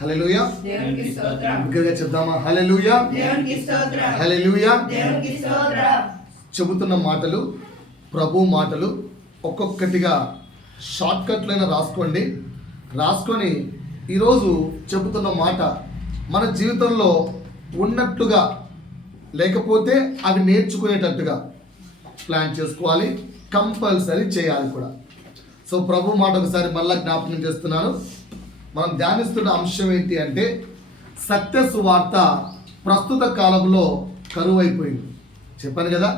హల్లెలూయా. దేవునికి స్తోత్రం. బిగ్గరగా చెప్దామా? హల్లెలూయా, దేవునికి స్తోత్రం. హల్లెలూయా. దేవునికి స్తోత్రం. చెబుతున్న మాటలు ప్రభు మాటలు ఒక్కొక్కటిగా షార్ట్ కట్లైనా రాసుకొని ఈరోజు చెబుతున్న మాట మన జీవితంలో ఉన్నట్టుగా లేకపోతే అవి నేర్చుకునేటట్టుగా ప్లాన్ చేసుకోవాలి, కంపల్సరీ చేయాలి కూడా. సో ప్రభు మాట ఒకసారి మళ్ళా జ్ఞాపకం చేస్తున్నాను. మనం ధ్యానిస్తున్న అంశం ఏంటి అంటే సత్య సువార్త ప్రస్తుత కాలంలో కరువైపోయింది. చెప్పాను కదా,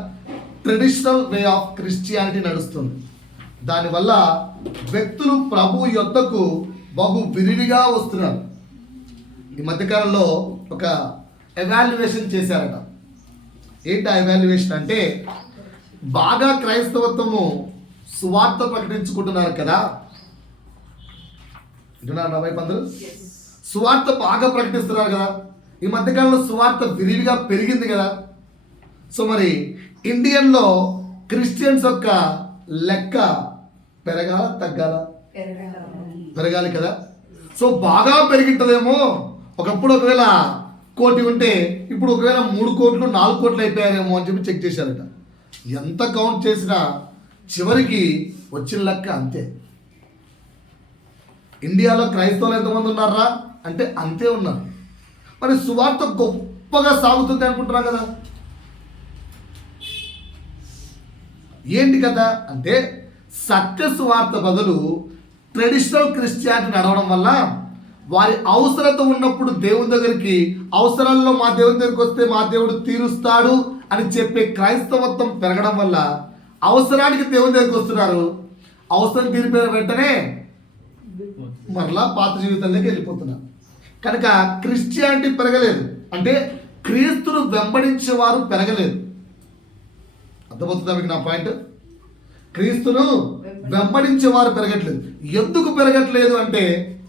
ట్రెడిషనల్ వే ఆఫ్ క్రిస్టియానిటీ నడుస్తుంది. దానివల్ల వ్యక్తులు ప్రభు యొద్దకు బహు విరివిగా వస్తున్నారు. ఈ మధ్యకాలంలో ఒక ఎవాల్యుయేషన్ చేశారట. ఏంటి ఆ ఎవాల్యుయేషన్ అంటే, బాగా క్రైస్తవత్వము సువార్త ప్రకటించుకుంటున్నారు కదా, వింటున్నారు నా వైపు అందరూ? సువార్త బాగా ప్రకటిస్తున్నారు కదా, ఈ మధ్యకాలంలో సువార్త విరివిగా పెరిగింది కదా. సో మరి ఇండియన్లో క్రిస్టియన్స్ యొక్క లెక్క పెరగాల తగ్గాల? పెరగాలి కదా. సో బాగా పెరిగింటదేమో. ఒకప్పుడు ఒకవేళ 1 కోటి ఉంటే ఇప్పుడు ఒకవేళ 3 కోట్లు 4 కోట్లు అయిపోయారేమో అని చెప్పి చెక్ చేశారట. ఎంత కౌంట్ చేసినా చివరికి వచ్చిన లెక్క అంతే. ఇండియాలో క్రైస్తవులు ఎంతమంది ఉన్నారా అంటే అంతే ఉన్నారు. మరి సువార్త గొప్పగా సాగుతుంది అనుకుంటున్నా కదా. ఏంటి కదా అంటే, సత్య సువార్త బదులు ట్రెడిషనల్ క్రిస్టియానిటీ నడవడం వల్ల వారి అవసరత ఉన్నప్పుడు దేవుని దగ్గరికి, అవసరాల్లో మా దేవుని దగ్గరికి వస్తే మా దేవుడు తీరుస్తాడు అని చెప్పే క్రైస్తవత్వం పెరగడం వల్ల అవసరానికి దేవుని దగ్గరికి వస్తున్నారు. అవసరం తీరిపోయిన వెంటనే మరలా పాత జీవితంలోకి వెళ్ళిపోతున్నారు. కనుక క్రిస్టియానిటీ పెరగలేదు అంటే క్రీస్తును వెంబడించేవారు పెరగలేదు. అర్థమవుతుందా మీకు నా పాయింట్? క్రీస్తును వెంబడించేవారు పెరగట్లేదు. ఎందుకు పెరగట్లేదు అంటే,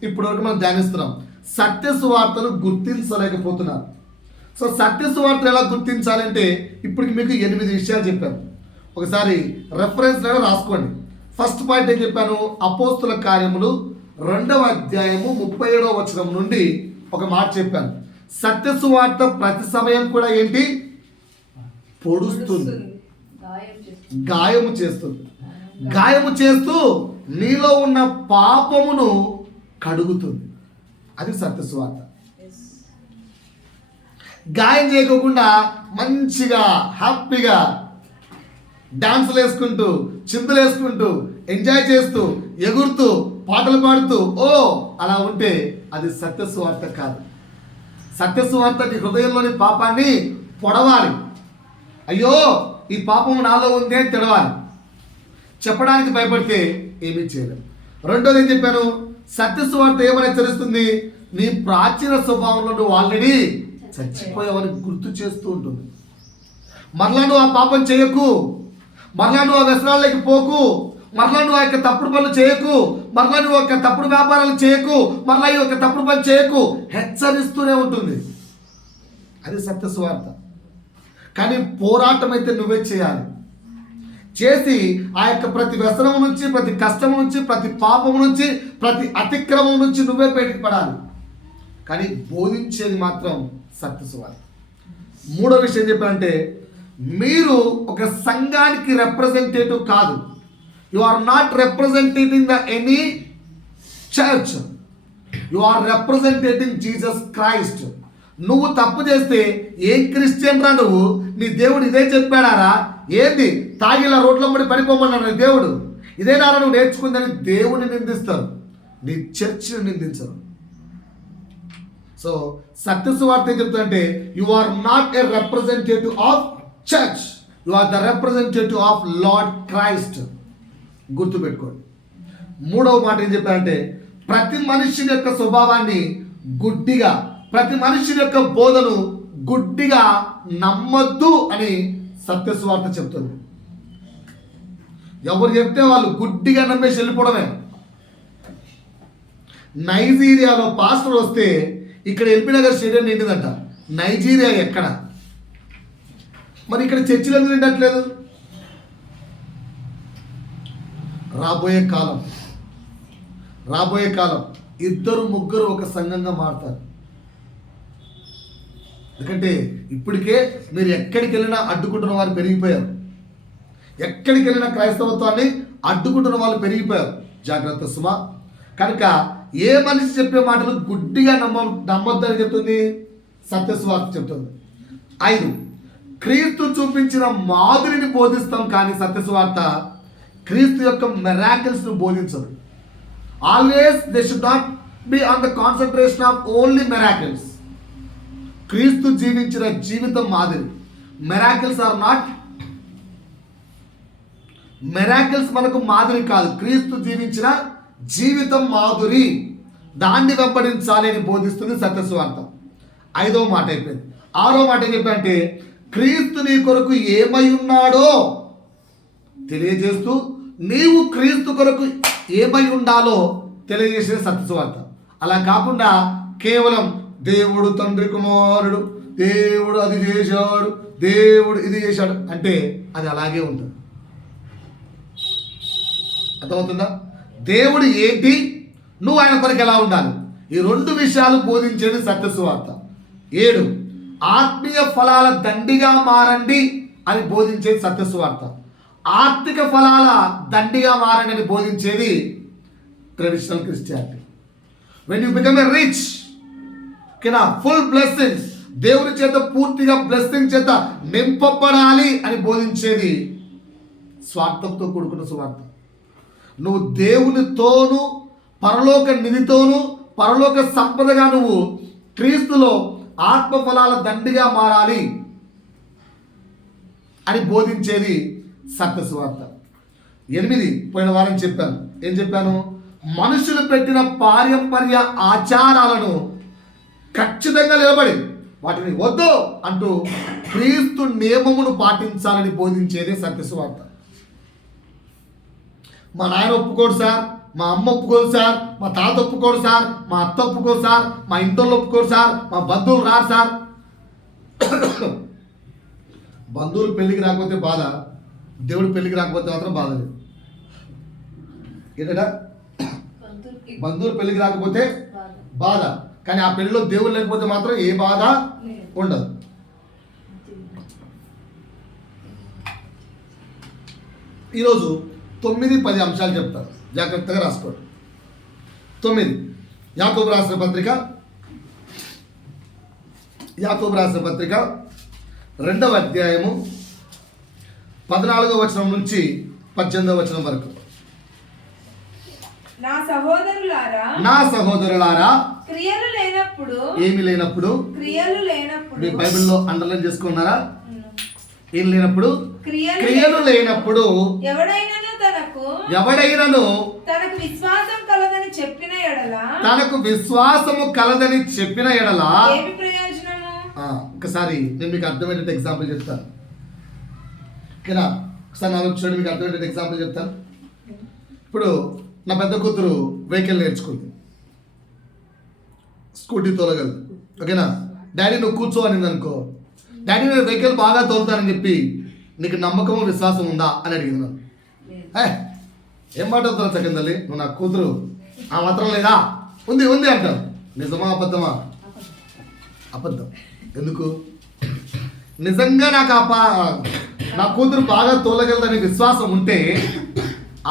ఇప్పటివరకు మనం ధ్యానిస్తున్నాం, సత్య సువార్తను గుర్తించలేకపోతున్నారు. సో సత్య సువార్తను ఎలా గుర్తించాలంటే ఇప్పటికి మీకు 8 విషయాలు చెప్పాను. ఒకసారి రెఫరెన్స్ రాసుకోండి. ఫస్ట్ పాయింట్ ఏం చెప్పాను? అపోస్తుల కార్యములు 2వ అధ్యాయము 37వ వచనం నుండి ఒక మాట చెప్పాను. సత్య సువార్త ప్రతి సమయం కూడా ఏంటి? పొడుస్తుంది, గాయము చేస్తుంది. గాయము చేస్తూ నీలో ఉన్న పాపమును కడుగుతుంది. అది సత్య సువార్త. గాయం చేయకోకుండా మంచిగా హ్యాపీగా డాన్సులు వేసుకుంటూ, చిందులు వేసుకుంటూ, ఎంజాయ్ చేస్తూ, ఎగురుతూ, పాటలు పాడుతూ అలా ఉంటే అది సత్య సువార్త కాదు. సత్య సువార్త నీ హృదయంలోని పాపాన్ని పొడవాలి. అయ్యో ఈ పాపం నాలో ఉంది అని తెడవాలి. చెప్పడానికి భయపడితే ఏమీ చేయలేం. రెండోది ఏం చెప్పాను? సత్య సువార్త ఏమని హెచ్చరిస్తుంది? నీ ప్రాచీన స్వభావంలో నువ్వు ఆల్రెడీ చచ్చిపోయావని గుర్తు చేస్తూ ఉంటుంది. మరలా నువ్వు ఆ పాపం చేయకు, మరలా నువ్వు ఆ వ్యసనాలకి పోకు, మరలా నువ్వు ఆ యొక్క తప్పుడు పనులు చేయకు, మరలా నువ్వు ఒక తప్పుడు వ్యాపారాలు చేయకు, మరలా ఈ యొక్క తప్పుడు పని చేయకు హెచ్చరిస్తూనే ఉంటుంది. అది సత్య సువార్త. కానీ పోరాటం అయితే నువ్వే చేయాలి. చేసి ఆ యొక్క ప్రతి వ్యసనం నుంచి, ప్రతి కష్టం నుంచి, ప్రతి పాపం నుంచి, ప్రతి అతిక్రమం నుంచి నువ్వే బయటకు పడాలి. కానీ బోధించేది మాత్రం సత్య సువార్త. మూడో విషయం చెప్పాలంటే, మీరు ఒక సంఘానికి రిప్రజెంటేటివ్ కాదు. You are not representing the any church, you are representing Jesus Christ. నువ్వు తప్పు చేస్తే ఏం క్రిస్టియన్ రా నువ్వు? నీ దేవుడు ఇదే చెప్పాడారా? ఏంది తాగిలా రోడ్ల పడి పడిపోమన్నాడు నీ దేవుడు? ఇదేనా నువ్వు నేర్చుకుందని దేవుని నిందిస్తారు, నీ చర్చిని నిందించరు. సో సత్య సువార్త ఏం చెప్తుందంటే, you are not a representative of church, you are the representative of Lord Christ. గుర్తుపెట్టుకోండి. మూడవ మాట ఏం చెప్పారంటే, ప్రతి మనిషి యొక్క స్వభావాన్ని గుడ్డిగా, ప్రతి మనిషి యొక్క బోధను గుడ్డిగా నమ్మొద్దు అని సత్య సువార్త చెప్తుంది. ఎవరు చెప్తే వాళ్ళు గుడ్డిగా నమ్మేసి వెళ్ళిపోవడమే. నైజీరియాలో పాస్టర్ వస్తే ఇక్కడ ఎల్బీ నగర్ స్టేడియం నిండిందంట. నైజీరియా ఎక్కడ? మరి ఇక్కడ చర్చిలు ఎందుకు నిండట్లేదు? రాబోయే కాలం ఇద్దరు ముగ్గురు ఒక సంఘంగా మారుతారు. ఎందుకంటే ఇప్పటికే మీరు ఎక్కడికి వెళ్ళినా అడ్డుకుంటున్న వారు పెరిగిపోయారు. ఎక్కడికి వెళ్ళినా క్రైస్తవత్వాన్ని అడ్డుకుంటున్న వాళ్ళు పెరిగిపోయారు. జాగ్రత్త సుమా. కనుక ఏ మనిషి చెప్పే మాటలు గుడ్డిగా నమ్మొద్దని చెప్తుంది సత్యస్వార్త చెప్తుంది. 5, క్రీస్తు చూపించిన మాదిరిని బోధిస్తాం, కానీ సత్యస్వార్త క్రీస్తు యొక్క మిరాకిల్స్ను బోధించదు. Always they should not be on the concentration of only miracles. క్రీస్తు జీవించిన జీవితం మాదిరి. మిరాకిల్స్ ఆర్ నాట్, మిరాకిల్స్ మనకు మాదిరి కాదు. క్రీస్తు జీవించిన జీవితం మాధురి, దాన్ని వెంబడించాలి అని బోధిస్తుంది సత్యస్వార్త. 5వ మాట అయిపోయింది. 6వ మాట ఏం చెప్పంటే క్రీస్తు నీ కొరకు ఏమై ఉన్నాడో తెలియజేస్తూ నీవు క్రీస్తు కొరకు ఏమై ఉండాలో తెలియజేసేది సత్యస్వార్త. అలా కాకుండా కేవలం దేవుడు తండ్రి కుమారుడు, దేవుడు అది చేశాడు, దేవుడు ఇది చేశాడు అంటే అది అలాగే ఉంటుంది. అర్థమవుతుందా? దేవుడు ఏంటి, నువ్వు ఆయన కొరకు ఎలా ఉండాలి, ఈ 2 విషయాలు బోధించేది సత్యస్వార్త. 7, ఆత్మీయ ఫలాల దండిగా మారండి అని బోధించేది సత్యస్వార్త. ఆర్థిక ఫలాల దండిగా మారండి అని బోధించేది traditional Christianity. When you become a rich full blessings, దేవుని చేత పూర్తిగా బ్లెస్సింగ్ చేత నింపబడాలి అని బోధించేది స్వార్థంతో కూడుకున్న సువార్త. నువ్వు దేవునితోనూ పరలోక నిధితోనూ పరలోక సంపదగా నువ్వు క్రీస్తులో ఆత్మఫలాల దండిగా మారాలి అని బోధించేది సత్యసువార్త. 8, పోయిన వారం చెప్పాను. ఏం చెప్పాను? మనుషులు పెట్టిన పారంపర్య ఆచారాలను ఖచ్చితంగా నిలబడి వాటిని వద్దు అంటూ క్రీస్తు నియమమును పాటించాలని బోధించేది సత్యసువార్త. మా నాయన ఒప్పుకోడు సార్, మా అమ్మ ఒప్పుకోదు సార్, మా తాత ఒప్పుకోడు సార్, మా అత్త ఒప్పుకోదు సార్, మా ఇంట్లో ఒప్పుకోరు సార్, మా బంధువులు రారు సార్. బంధువులు పెళ్ళికి రాకపోతే బాధ, దేవుడు పెళ్ళికి రాకపోతే మాత్రం బాధ లేదు. ఏంటంటే బంధువులు పెళ్ళికి రాకపోతే బాధ, కానీ ఆ పెళ్ళిలో దేవుడు లేకపోతే మాత్రం ఏ బాధ ఉండదు. ఈరోజు 9-10 అంశాలు చెప్తారు, జాగ్రత్తగా రాసుకోండి. 9, యాకోబు రాసిన పత్రిక 2వ అధ్యాయము 14వ వచనం నుంచి 18వ వచనం వరకు. నా సహోదరులారా క్రియలు లేనప్పుడు, ఏమి లేనప్పుడు, క్రియలు లేనప్పుడు, మీ బైబిల్లో అండర్లైన్ చేసుకున్నారా? ఏం లేనప్పుడు, క్రియలు లేనప్పుడు ఎవడైనను తనకు విశ్వాసం కలదని చెప్పిన ఎడల ఏమి ప్రయోజనము? ఒకసారి నేను మీకు అర్థమయ్యేట ఎగ్జాంపుల్ చెప్తాను. ఓకేనా? ఒకసారి నా చూడండి, మీకు అర్థమయ్యేట ఎగ్జాంపుల్ చెప్తాను. ఇప్పుడు నా పెద్ద కూతురు వెహికల్ నేర్చుకుంది, స్కూటీ తోలగలదు. ఓకేనా? డాడీ నువ్వు కూర్చో అనింది అనుకో, డాడీ నేను వెహికల్ బాగా తోలుతానని చెప్పి నీకు నమ్మకము విశ్వాసం ఉందా అని అడిగింది నన్ను. ఏం మాట్లాడుతున్నా సెకండ్ తల్లి, నువ్వు నా కూతురు ఆ మాత్రం లేదా? ఉంది ఉంది అంటావు. నిజమా అబద్ధమా? అబద్ధం. ఎందుకు? నిజంగా నాకు నా కూతురు బాగా తోలగలదని విశ్వాసం ఉంటే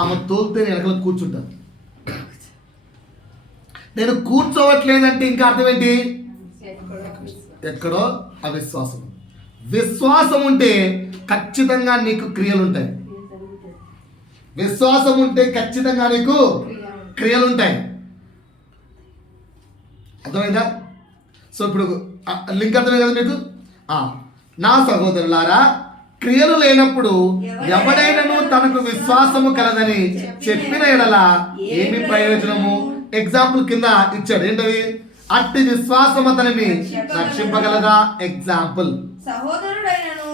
ఆమె తోలితే నేను వెనకాల కూర్చుంటాను. నేను కూర్చోవట్లేదంటే ఇంకా అర్థం ఏంటి? ఎక్కడో అవిశ్వాసం. విశ్వాసం ఉంటే ఖచ్చితంగా నీకు క్రియలు ఉంటాయి. విశ్వాసం ఉంటే ఖచ్చితంగా నీకు క్రియలు ఉంటాయి. అర్థమైందా? సో ఇప్పుడు లింక్ అర్థమే కదా మీకు. నా సహోదరులారా క్రియలు లేనప్పుడు ఎవడైనను తనకు విశ్వాసము కలదని చెప్పిన ఎడల ఏమి ప్రయోజనము? ఎగ్జాంపుల్ కింద ఇచ్చాడు. ఏంటది? అట్టి విశ్వాసం అతనిని రక్షింపగలదా? ఎగ్జాంపుల్, సహోదరుడైనను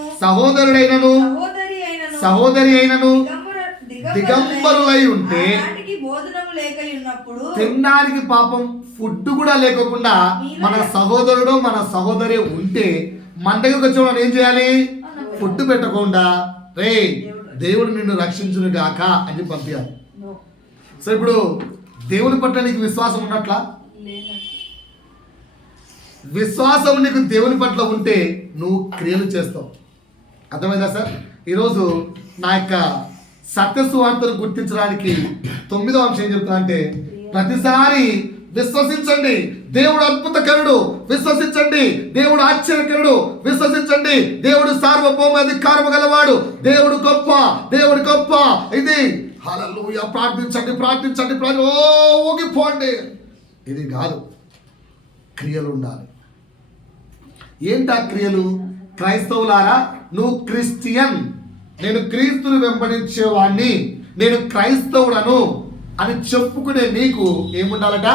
సహోదరి అయినను దిగంబరులై ఉంటే, తినడానికి పాపం ఫుడ్ కూడా లేకోకుండా మన సహోదరుడు మన సహోదరి ఉంటే మన దగ్గరకు వచ్చి మనం ఏం చేయాలి? ఫుడ్ పెట్టకుండా దేవుడు నిన్ను రక్షించును గాక అని పంపించాలి. సో ఇప్పుడు దేవుని పట్ల నీకు విశ్వాసం ఉన్నట్లా? లేనట్టు. విశ్వాసం నీకు దేవుని పట్ల ఉంటే నువ్వు క్రియలు చేస్తావు. అర్థమైందా సార్? ఈరోజు నా యొక్క సత్యసువార్తను గుర్తించడానికి 9వ అంశం ఏం చెప్తున్నా అంటే, ప్రతిసారి విశ్వసించండి దేవుడు అద్భుతకరుడు, విశ్వసించండి దేవుడు ఆశ్చర్యకరుడు, విశ్వసించండి దేవుడు సార్వభౌమ అధికారము గలవాడు, దేవుడు గొప్ప, దేవుడు గొప్ప. ఇది హల్లెలూయా, ప్రార్థించండి ప్రార్థించండి ఊగిపోండి. ఇది కాదు, క్రియలు ఉండాలి. ఏంటా క్రియలు? క్రైస్తవులారా, నువ్వు క్రిస్టియన్, నేను క్రీస్తుని వెంబడించేవాడిని, నేను క్రైస్తవుడను అని చెప్పుకునే నీకు ఏముండాలట?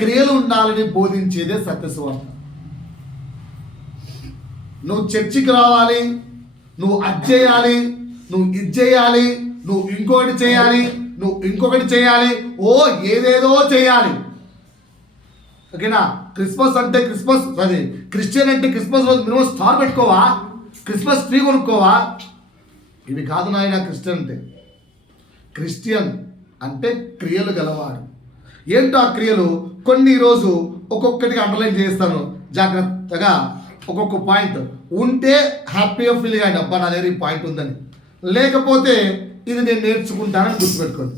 క్రియలు ఉండాలని బోధించేదే సత్యసువార్త. నువ్వు చర్చికి రావాలి, నువ్వు అది చేయాలి, నువ్వు ఇది చేయాలి, నువ్వు ఇంకొకటి చేయాలి, నువ్వు ఇంకొకటి చేయాలి, ఓ ఏదేదో చేయాలి. ఓకేనా? క్రిస్మస్ అంటే క్రిస్మస్, అది క్రిస్టియన్ అంటే క్రిస్మస్ రోజు మినిమం స్టార్ పెట్టుకోవా, క్రిస్మస్ ట్రీ కొనుక్కోవా? ఇవి కాదు నాయన క్రిస్టియన్ అంటే. క్రిస్టియన్ అంటే క్రియలు గలవాడు. ఏంటో ఆ క్రియలు? కొన్ని ఈరోజు ఒక్కొక్కటిగా అండర్లైన్ చేస్తాను జాగ్రత్తగా. ఒక్కొక్క పాయింట్ ఉంటే హ్యాపీగా ఫీల్ కాండి, అబ్బా నా దగ్గర ఈ పాయింట్ ఉందని. లేకపోతే ఇది నేను నేర్చుకుంటానని గుర్తుపెట్టుకోండి.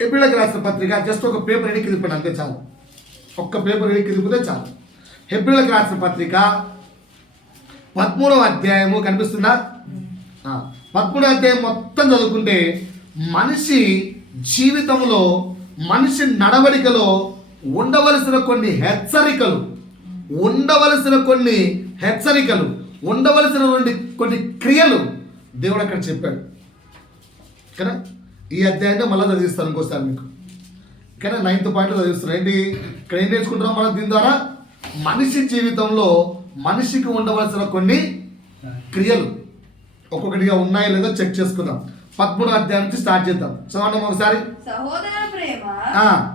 హెబ్రీయులకు రాసిన పత్రిక జస్ట్ ఒక పేపర్ ఎడికి తిప్పండి, అంతే చాలు. ఒక్క పేపర్ ఎడికి తిప్పితే చాలు. హెబ్రీయులకు రాసిన పత్రిక 13వ అధ్యాయము కనిపిస్తుందా? 13వ అధ్యాయం మొత్తం చదువుకుంటే మనిషి జీవితంలో, మనిషి నడవడికలో ఉండవలసిన కొన్ని హెచ్చరికలు, ఉండవలసిన కొన్ని క్రియలు దేవుడు అక్కడ చెప్పాడు. కదా, ఈ అధ్యాయంలో మళ్ళీ చదివిస్తాను ఇంకోసారి మీకు. కానీ 9th పాయింట్లో చదివిస్తున్నాను. ఏంటి ఇక్కడ ఏం నేర్చుకుంటున్నాం మనం దీని ద్వారా? మనిషి జీవితంలో మనిషికి ఉండవలసిన కొన్ని క్రియలు ఒక్కొక్కటిగా ఉన్నాయో లేదో చెక్ చేసుకుందాం. 13వ అధ్యాయం నుంచి స్టార్ట్ చేద్దాం. చదవండి ఒకసారి. సహోదర ప్రేమ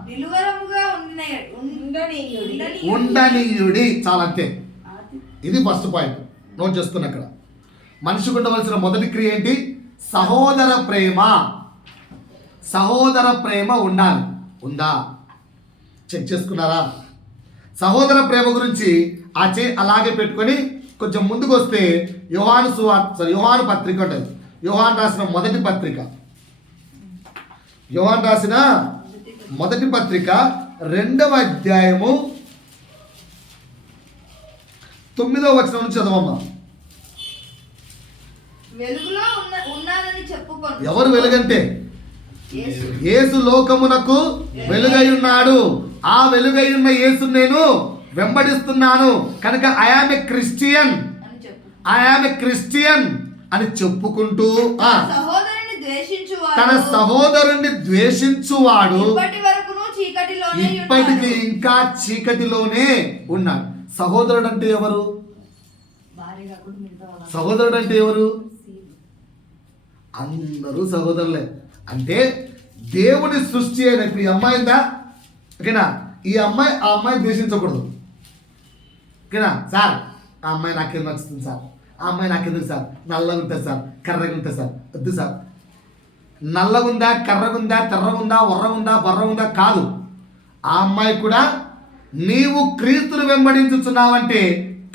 నిలువరముగా ఉండనీయుడి. చాలా, అంతే. ఇది ఫస్ట్ పాయింట్, నోట్ చేసుకున్న. అక్కడ మనిషికి ఉండవలసిన మొదటి క్రియ ఏంటి? సహోదర ప్రేమ. సహోదర ప్రేమ ఉండాలి. ఉందా? చెక్ చేసుకున్నారా? సహోదర ప్రేమ గురించి అలాగే పెట్టుకొని కొంచెం ముందుకు వస్తే యోహాను పత్రిక ఉంటుంది. యోహాను రాసిన మొదటి పత్రిక 2వ అధ్యాయము 9వ వచనం నుంచి చదవమ్మా. వెలుగులో ఉన్నానని చెప్పుకోండి. ఎవరు వెలుగంటే? యేసు లోకమునకు వెలుగై ఉన్నాడు. ఆ వెలుగై ఉన్న యేసు నేను వెంబడిస్తున్నాను కనుక ఐ యామ్ ఏ క్రిస్టియన్ అని చెప్పుకుంటూ తన సహోదరుని ద్వేషించువాడు ఇప్పటికి ఇంకా చీకటిలోనే ఉన్నాడు. సహోదరుడు అంటే ఎవరు? సహోదరుడు అంటే ఎవరు? అందరూ సహోదరులే. అంటే దేవుని సృష్టి అయిన ఇప్పుడు ఈ అమ్మాయి ఉందా? ఓకేనా? ఈ అమ్మాయి ఆ అమ్మాయి ద్వేషించకూడదు. ఓకేనా సార్? ఆ అమ్మాయి నాకేం నచ్చుతుంది సార్, ఆ అమ్మాయి నాకెందుకు సార్, నల్లగా ఉంటుంది సార్, కర్రగా ఉంటుంది సార్, వద్దు సార్. నల్లగుందా, కర్రగుందా, తెర్రగుందా, వర్రగుందా, బర్రగుందా కాదు. ఆ అమ్మాయి కూడా నీవు క్రీస్తును వెంబడించుచున్నావంటే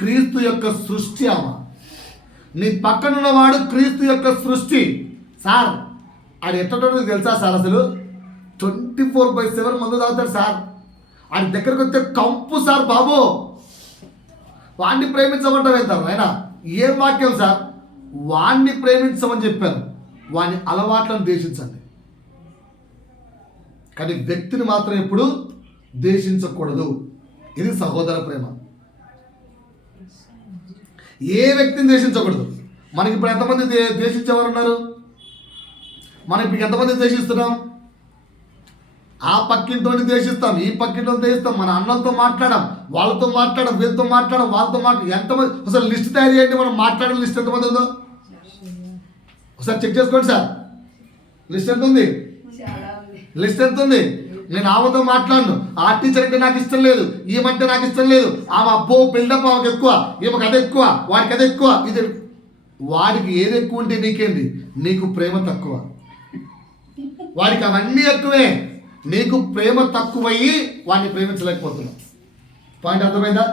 క్రీస్తు యొక్క సృష్టి. అమ్మ, నీ పక్కనున్నవాడు క్రీస్తు యొక్క సృష్టి. సార్ ఆడు ఎట్టడో తెలుసా సార్? అసలు 24/7 మందు తాగుతాడు సార్. ఆడి దగ్గరకు వస్తే కంపు సార్ బాబు. వాణ్ణి ప్రేమించమంటావు వెళ్తారు ఆయన. ఏం వాక్యం సార్? వాణ్ణి ప్రేమించమని చెప్పారు. వాని అలవాట్లను ద్వేషించండి, కానీ వ్యక్తిని మాత్రం ఎప్పుడు ద్వేషించకూడదు. ఇది సహోదర ప్రేమ. ఏ వ్యక్తిని ద్వేషించకూడదు. మనకి ఇప్పుడు ఎంతమంది ద్వేషించేవారు ఉన్నారు? మనం ఇప్పుడు ఎంతమంది ద్వేషిస్తున్నాం? ఆ పక్కింటోని ద్వేషిస్తాం, ఈ పక్కింటోని ద్వేషిస్తాం, మన అన్నలతో మాట్లాడడం, వాళ్ళతో మాట్లాడడం, వీళ్ళతో మాట్లాడడం, వాళ్ళతో ఎంతమంది అసలు లిస్ట్ తయారు చేయండి. మనం మాట్లాడిన లిస్ట్ ఎంతమంది ఉందో ఒకసారి చెక్ చేసుకోండి సార్. లిస్ట్ ఎంత ఉంది? నేను ఆమెతో మాట్లాడను. ఆ టీచర్ అంటే నాకు ఇష్టం లేదు, ఈమంటే నాకు ఇష్టం లేదు, ఆమె అబ్బో బిల్డప్ ఆమెకు ఎక్కువ, ఈమెకు అది ఎక్కువ, వాడికి అది ఎక్కువ, ఇది. వాడికి ఏది ఎక్కువ ఉంటే నీకేంది? నీకు ప్రేమ తక్కువ. వాడికి అవన్నీ ఎక్కువే, నీకు ప్రేమ తక్కువయ్యి వాడిని ప్రేమించలేకపోతున్నావు. పాయింట్ అర్థమైందా?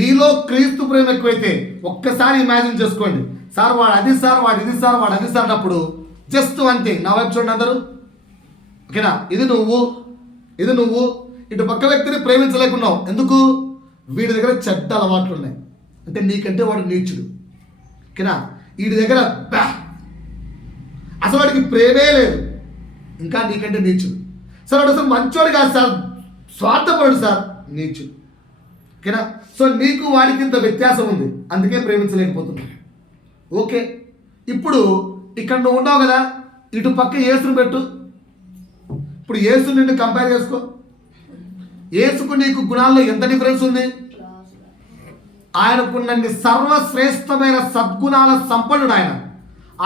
నీలో క్రీస్తు ప్రేమ ఎక్కువైతే ఒక్కసారి ఇమాజిన్ చేసుకోండి, సార్ వాడు అది సార్, వాడు ఇది సార్, వాడు అది సార్ అన్నప్పుడు జస్ట్ అంతే. నా వైపు చూడండి అందరూ, ఓకేనా? ఇది నువ్వు ఇటు పక్క వ్యక్తిని ప్రేమించలేకున్నావు. ఎందుకు? వీడి దగ్గర చెడ్డ అలవాట్లు ఉన్నాయి, అంటే నీకంటే వాడు నీచుడు, ఓకేనా? వీడి దగ్గర అసలు వాడికి ప్రేమే లేదు, ఇంకా నీకంటే నీచుడు. సార్ వాడు అసలు మంచోడు కాదు సార్, స్వార్థపడు సార్, నీచుడు, ఓకేనా? సో నీకు వాడికి ఇంత వ్యత్యాసం ఉంది, అందుకే ప్రేమించలేకపోతున్నావు. ఓకే, ఇప్పుడు ఇక్కడ నువ్వు ఉన్నావు కదా, ఇటు పక్క యేసుని పెట్టు. ఇప్పుడు యేసు నిన్ను కంపేర్ చేసుకో. యేసుకు నీకు గుణాల్లో ఎంత డిఫరెన్స్ ఉంది? ఆయనకున్నన్ని సర్వశ్రేష్టమైన సద్గుణాల సంపన్నుడు ఆయన.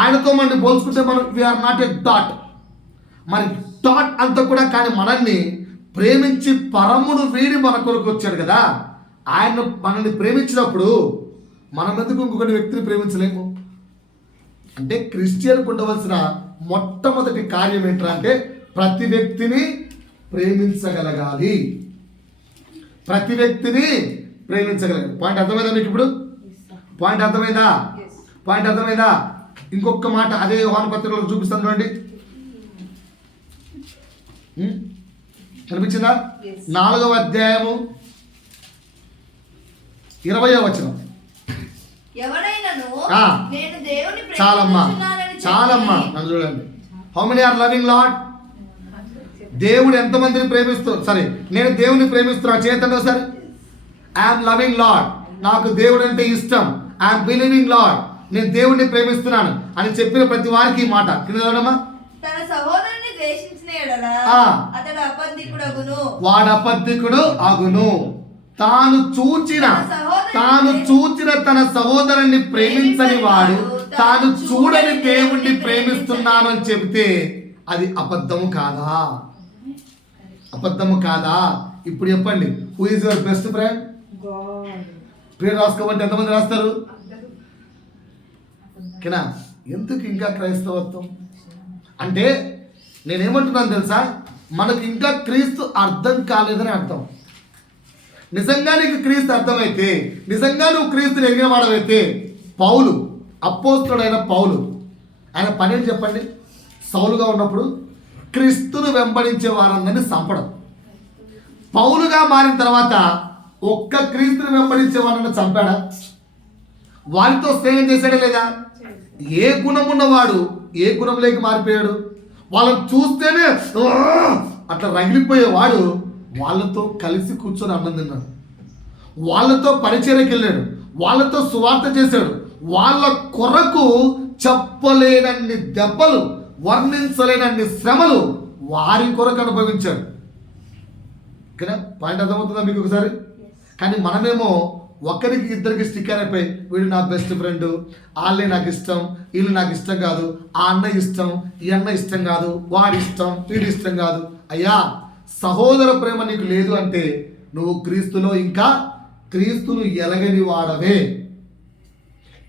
ఆయనతో మనం పోల్చుకుంటే మనం వీఆర్ నాట్ ఏ డాట్. మరి డాట్ అంతా కూడా, కానీ మనల్ని ప్రేమించి పరమును వీడి మన కొరకు వచ్చాడు కదా. ఆయన మనల్ని ప్రేమించినప్పుడు మనం ఎందుకు ఇంకొకటి వ్యక్తిని ప్రేమించలేము? అంటే క్రిస్టియన్కి ఉండవలసిన మొట్టమొదటి కార్యం ఏంటంటే అంటే ప్రతి వ్యక్తిని ప్రేమించగలగాలి. పాయింట్ అర్థమైందా మీకు? ఇప్పుడు పాయింట్ అర్థమైందా? ఇంకొక మాట అదే యోహాను పత్రికలో చూపిస్తాను చూడండి. కనిపించిందా? 4వ అధ్యాయము 20వ వచనం. చాలమ్మా నన్ను చూడండి. How many are loving Lord? దేవుడు ఎంతమందిని నేను దేవుని ప్రేమిస్తున్నా చేతండి సార్. ఐఎమ్ లవింగ్ లార్డ్, నాకు దేవుడు అంటే ఇష్టం. ఐఎమ్ బిలీవింగ్ లార్డ్, నేను దేవుడిని ప్రేమిస్తున్నాను అని చెప్పిన ప్రతి వారికి ఈ మాట కింద వాడు అబద్ధికుడు అగును. తాను చూచిన తన సహోదరుని ప్రేమించని వాడు తాను చూడని దేవుణ్ణి ప్రేమిస్తున్నాను అని చెబితే అది అబద్ధము కాదా? ఇప్పుడు చెప్పండి, who is your best friend? పేరు రాసుకోమంటే ఎంతమంది రాస్తారు? ఓకేనా? ఎందుకు ఇంకా క్రైస్తవత్వం అంటే నేనేమంటున్నాను తెలుసా, మనకు ఇంకా క్రీస్తు అర్థం కాలేదని అర్థం. నిజంగా నీకు క్రీస్తు అర్థమైతే, నిజంగా నువ్వు క్రీస్తుని ఎరిగిన వాడవైతే, పౌలు, అపోస్తలుడైన పౌలు, ఆయన పని ఏంటి చెప్పండి? సౌలుగా ఉన్నప్పుడు క్రీస్తును వెంబడించే వారందరినీ చంపడం. పౌలుగా మారిన తర్వాత ఒక్క క్రీస్తుని వెంబడించే వాళ్ళని చంపాడా? వారితో స్నేహం చేశాడా లేదా? ఏ గుణం ఉన్నవాడు ఏ గుణంలోకి మారిపోయాడు? వాళ్ళని చూస్తేనే అట్లా రగిలిపోయేవాడు వాళ్ళతో కలిసి కూర్చొని అన్నం తిన్నాడు, వాళ్ళతో పరిచర్యకి వెళ్ళాడు, వాళ్ళతో సువార్త చేశాడు. వాళ్ళ కొరకు చెప్పలేనన్ని దెబ్బలు, వర్ణించలేనన్ని శ్రమలు వారి కొరకు అనుభవించాడు. ఓకేనా? పాయింట్ అర్థమవుతుందా మీకు ఒకసారి? కానీ మనమేమో ఒకరికి ఇద్దరికి స్టిక్కర్ అయిపోయి, వీడు నా బెస్ట్ ఫ్రెండ్, వాళ్ళే నాకు ఇష్టం, వీళ్ళు నాకు ఇష్టం కాదు, ఆ అన్న ఇష్టం, ఈ అన్న ఇష్టం కాదు, వాడి ఇష్టం, వీడి ఇష్టం కాదు. అయ్యా, సహోదర ప్రేమ నీకు లేదు అంటే నువ్వు క్రీస్తులో ఇంకా క్రీస్తును ఎరగని వాడవే.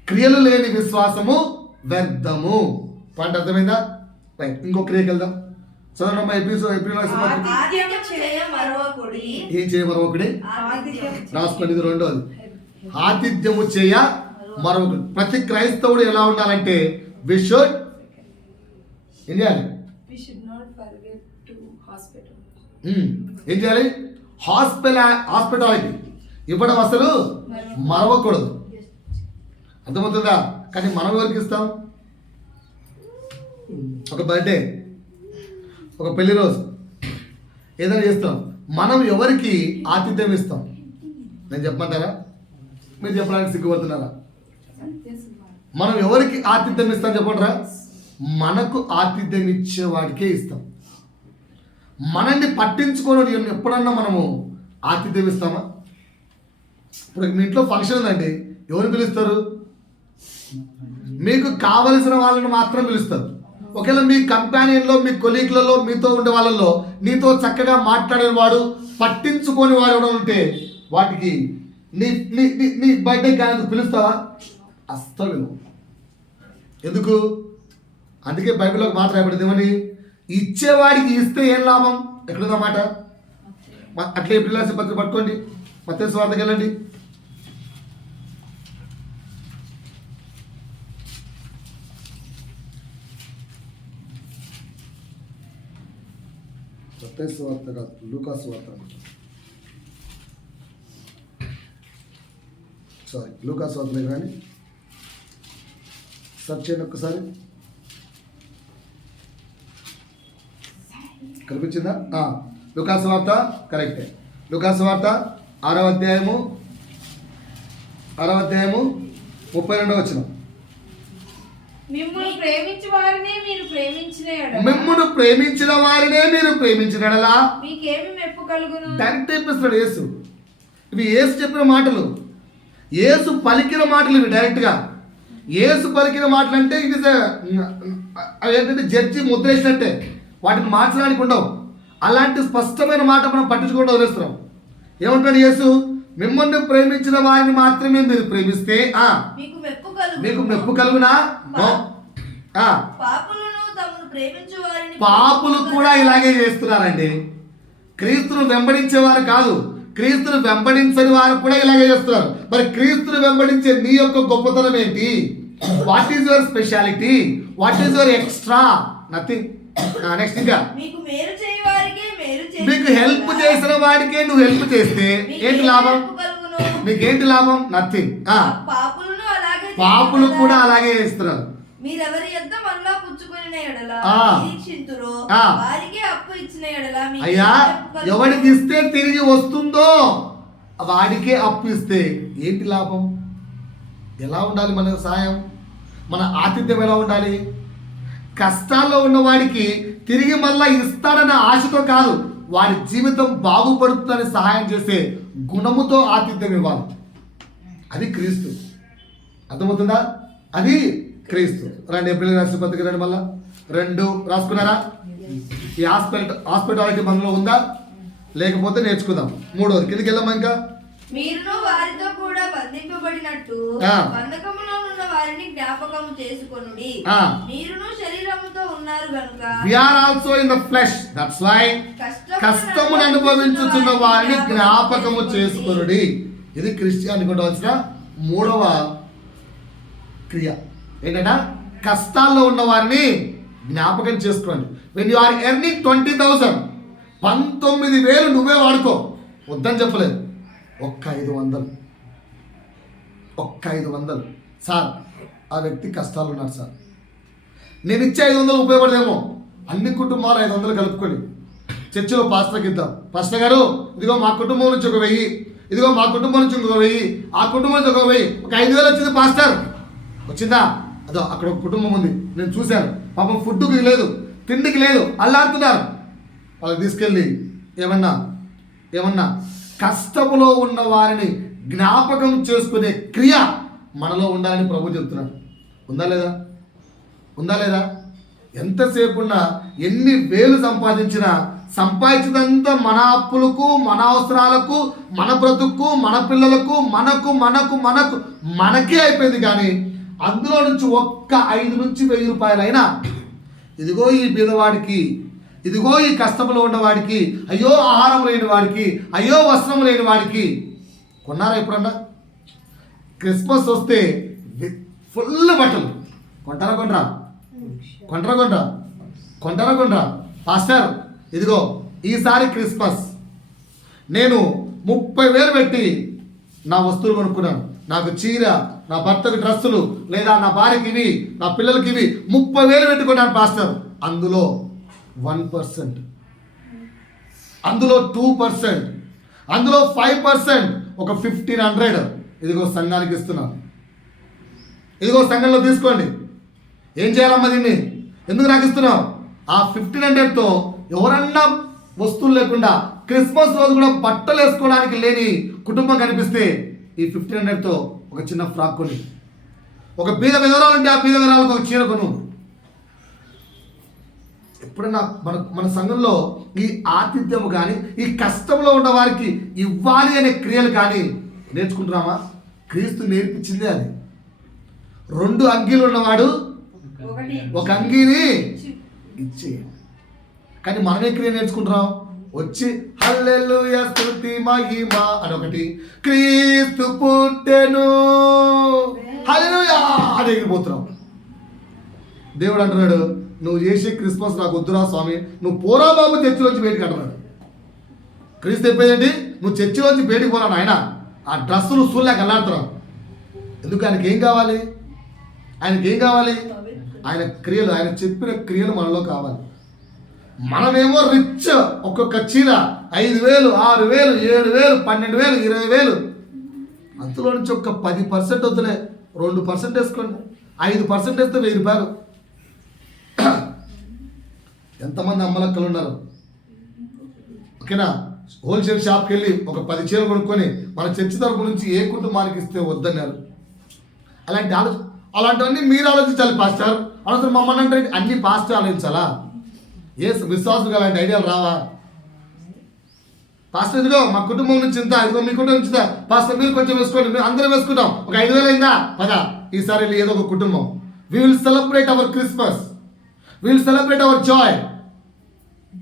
క్రియలు లేని విశ్వాసము వ్యర్థము. పాయింట్ అర్థమైందా? రైట్, ఇంకో క్రియకి వెళ్దాం. చదవమ్మా. ఏం చేయ మరొకటి రాసుకోండి. ఇది రెండోది, ఆతిథ్యము చేయ మరొకటి. ప్రతి క్రైస్తవుడు ఎలా ఉండాలంటే వి షుడ్ ఏం చేయాలి? ఏం చేయాలి? హాస్పిటాలిటీ ఇవ్వడం అసలు మరవకూడదు. అర్థమవుతుందా? కానీ మనం ఎవరికి ఇస్తాం? ఒక బర్త్డే, ఒక పెళ్లి రోజు, ఏదైనా చేస్తాం, మనం ఎవరికి ఆతిథ్యం ఇస్తాం? నేను చెప్పమంటారా? మీరు చెప్పడానికి సిగ్గుపడుతున్నారా? మనం ఎవరికి ఆతిథ్యం ఇస్తాం చెప్పంటారా? మనకు ఆతిథ్యం ఇచ్చేవాడికే ఇస్తాం. మనల్ని పట్టించుకోని ఎప్పుడన్నా మనము ఆతిథ్యం ఇస్తామా? ఇప్పుడు మీ ఇంట్లో ఫంక్షన్ ఉందండి, ఎవరు పిలుస్తారు? మీకు కావలసిన వాళ్ళని మాత్రం పిలుస్తారు. ఒకవేళ మీ కంపానియన్లో, మీ కొలీగ్లలో, మీతో ఉండే వాళ్ళల్లో నీతో చక్కగా మాట్లాడే వాడు, పట్టించుకొని వాడు ఎవడో ఉంటే వాటికి నీ బర్త్డే కానీ పిలుస్తావా? అస్సలు. ఎందుకు? అందుకే బైబిల్లో మాట రాయబడింది ఏమని? ఇచ్చేవాడికి ఇస్తే ఏం లాభం? ఎక్కడుందన్నమాట? అట్లే పిల్లల పత్రిక పట్టుకోండి, మత్తయి సువార్తకి వెళ్ళండి. మత్తయి సువార్త కాదు, లూకా సువార్త. సారీ, లూకా సువార్తలే కానీ సెర్చ్ చేయండి ఒక్కసారి. కనిపించిందా? లూకా సువార్త కరెక్టే. లూకా సువార్త 6వ అధ్యాయము 32వ వచనం. మిమ్మును ప్రేమించిన వారినే మీరు ప్రేమించిన ఎడల మిమ్మును ప్రేమించిన వారినే మీరు ప్రేమించిన ఎడల మీకేమి మెప్పు కలుగును? డైరెక్ట్ చెప్పిస్తాడు యేసు. ఇవి యేసు చెప్పిన మాటలు, యేసు పలికిన మాటలు. ఇవి డైరెక్ట్గా యేసు పలికిన మాటలు అంటే ఇది ఏంటంటే జడ్జి ముద్రేసినట్టే, వాటిని మార్చడానికి ఉండవు. అలాంటి స్పష్టమైన మాట మనం పట్టించుకోవడం వదిలేస్తున్నాం. ఏమంటాడు యేసు? మిమ్మల్ని ప్రేమించిన వారిని మాత్రమే మీరు ప్రేమిస్తే మీకు మెప్పు కలుగునా? పాపులు కూడా ఇలాగే చేస్తున్నారండి. క్రీస్తును వెంబడించేవారు కాదు, క్రీస్తును వెంబడించని వారు కూడా ఇలాగే చేస్తున్నారు. మరి క్రీస్తును వెంబడించే నీ యొక్క గొప్పతనం ఏంటి? What is your speciality? What is your extra? Nothing. Next ఇంకా మీకు హెల్ప్ చేసిన వాడికే నువ్వు హెల్ప్ చేస్తే ఏంటి లాభం? నీకేంటి లాభం? నథింగ్. పాపులు కూడా అలాగే చేస్తున్నారు. అయ్యా, ఎవడికి ఇస్తే తిరిగి వస్తుందో వాడికే అప్పు ఇస్తే ఏంటి లాభం? ఎలా ఉండాలి మన సాయం, మన ఆతిథ్యం ఎలా ఉండాలి? కష్టాల్లో ఉన్నవాడికి తిరిగి మళ్ళా ఇస్తాడన్న ఆశతో కాదు, వాడి జీవితం బాగుపడుతుందని సహాయం చేసే గుణముతో ఆతిథ్యం ఇవ్వాలి. అది క్రీస్తు. అర్థమవుతుందా? అది క్రీస్తు. రండి, ఏప్రిల్ రాసిన పత్రిక రండి. మళ్ళా 2 రాసుకున్నారా? ఈ హాస్పిటాలిటీ మనలో ఉందా? లేకపోతే నేర్చుకుందాం. 3వది కిందకి వెళ్ళామా? ఇంకా మీరును వారితో కూడా బంధింపబడినట్టు బంధకములో ఉన్న వారిని జ్ఞాపకము చేసుకొనుడి. మీరును శరీరముతో ఉన్నారు గనుక we are also in the flesh, that's why కష్టమును అనుభవించుచున్న వారిని జ్ఞాపకము చేసుకొనుడి. ఇది క్రిస్టియానికి ఉండవలసిన 3వ క్రియ. ఏంటంటే కష్టాల్లో ఉన్న వారిని జ్ఞాపకం చేసుకోండి. when you are earning 20,000, 19,000 నువ్వే వాడుకో, వద్దని చెప్పలేదు. ఒక్క 500 సార్, ఆ వ్యక్తి కష్టాలు ఉన్నాడు సార్, నేను ఇచ్చే 500 ఉపయోగపడదేమో. అన్ని కుటుంబాలు 500 కలుపుకొని చర్చిలో పాస్టర్కి ఇద్దాం. పాస్టర్ గారు, ఇదిగో మా కుటుంబం నుంచి 1,000, ఇదిగో మా కుటుంబం నుంచి 1,000, ఆ కుటుంబం నుంచి 1,000, ఒక 5,000 వచ్చింది. పాస్టర్ వచ్చిందా? అదో అక్కడ ఒక కుటుంబం ఉంది, నేను చూశాను. పాపం ఫుడ్కి లేదు, తిండికి లేదు, అల్లాడుతున్నారు. వాళ్ళకి తీసుకెళ్ళి ఏమన్నా కష్టములో ఉన్న వారిని జ్ఞాపకం చేసుకునే క్రియ మనలో ఉండాలని ప్రభు చెప్తున్నాడు. ఉందా లేదా? ఎంతసేపు ఉన్నా, ఎన్ని వేలు సంపాదించినంతా మన అప్పులకు, మన అవసరాలకు, మన బ్రతుకు, మన పిల్లలకు, మనకే అయిపోయింది. కానీ అందులో నుంచి ఒక్క 5 నుంచి 1000 రూపాయలైనా ఇదిగో ఈ బీదవాడికి, ఇదిగో ఈ కష్టంలో ఉన్నవాడికి, అయ్యో ఆహారం లేని వాడికి, అయ్యో వస్త్రం లేని వాడికి కొన్నారా ఎప్పుడన్నా? క్రిస్మస్ వస్తే ఫుల్ బట్టలు కొంటారా? పాస్టర్, ఇదిగో ఈసారి క్రిస్మస్ నేను 30,000 పెట్టి నా వస్తువులు కొనుక్కున్నాను. నాకు చీర, నా భర్తకి డ్రెస్సులు, లేదా నా భార్యకి ఇవి, నా పిల్లలకి ఇవి 30,000 పెట్టుకున్నాను పాస్టర్. అందులో 1%, అందులో 2%, అందులో 5%, ఒక 1,500 ఇదిగో సంఘానికి ఇస్తున్నాను. ఇదిగో సంఘంలో తీసుకోండి. ఏం చేయాలమ్మా దీన్ని? ఎందుకు నాకు ఇస్తున్నావు? ఆ 1,500తో ఎవరన్నా వస్తువులు లేకుండా క్రిస్మస్ రోజు కూడా బట్టలు వేసుకోవడానికి లేని కుటుంబం కనిపిస్తే ఈ 1,500తో ఒక చిన్న ఫ్రాక్ కొని, ఒక బీద విధవరాలు ఉంటే ఆ బీద విధవరాలకు ఒక చీర కొను. ఎప్పుడన్నా మన సంఘంలో ఈ ఆతిథ్యము కానీ, ఈ కష్టంలో ఉన్న వారికి ఇవ్వాలి అనే క్రియలు కానీ నేర్చుకుంటున్నామా? క్రీస్తు నేర్పించిందే అది. 2 అంగీలు ఉన్నవాడు ఒక అంగీని ఇచ్చేయండి. కానీ మనమే క్రియ నేర్చుకుంటున్నాం. వచ్చి హల్లెలూయా స్తుతి మహిమ అని ఒకటి, క్రీస్తు పుట్టెను హల్లెలూయా అని ఎగిరిపోతున్నాం. దేవుడు అంటున్నాడు, నువ్వు చేసే క్రిస్మస్ నాకు వద్దురా స్వామి, నువ్వు పోరా బాబు చర్చిలోంచి బయటకు అంటున్నాడు. క్రీస్తు చెప్పేదండి, నువ్వు చర్చిలోంచి బయటకు పోరా నాయన, ఆ డ్రస్సులు సూళ్ళకి వెళ్ళాడుతున్నావు. ఎందుకు? ఆయనకి ఏం కావాలి? ఆయనకి ఏం కావాలి? ఆయన క్రియలు, ఆయన చెప్పిన క్రియలు మనలో కావాలి. మనమేమో రిచ్, ఒక్కొక్క చీర 5,000, 6,000, 7,000, 12,000, 20,000, అందులో నుంచి ఒక 10% వద్దులే, 2% వేసుకోండి, 5% వేస్తే 1,000 రూపాయలు. ఎంతమంది అమ్మలక్కలు ఉన్నారు? ఓకేనా? హోల్సేల్ షాప్కి వెళ్ళి ఒక 10 చీరలు కొనుక్కొని మన చర్చి తరపు నుంచి ఏ కుటుంబానికి ఇస్తే వద్దన్నారు. అలాంటివన్నీ మీరు ఆలోచించాలి పాస్టర్. అనవసరం మమ్మల్ని అంటే అన్ని పాస్టర్ ఆలోచించాలా? ఏ విశ్వాసులు అలాంటి ఐడియాలు రావా? పాస్టర్ ఇదిగో మా కుటుంబం నుంచి ఇంత, ఇదిగో మీ కుటుంబం నుంచి పాస్టర్ మీరు కొంచెం వేసుకోండి, మేము అందరం వేసుకుంటాం, ఒక 5,000 అయిందా పదా, ఈసారి వెళ్ళి ఏదో ఒక కుటుంబం. We will celebrate our Christmas, we will celebrate our Joy.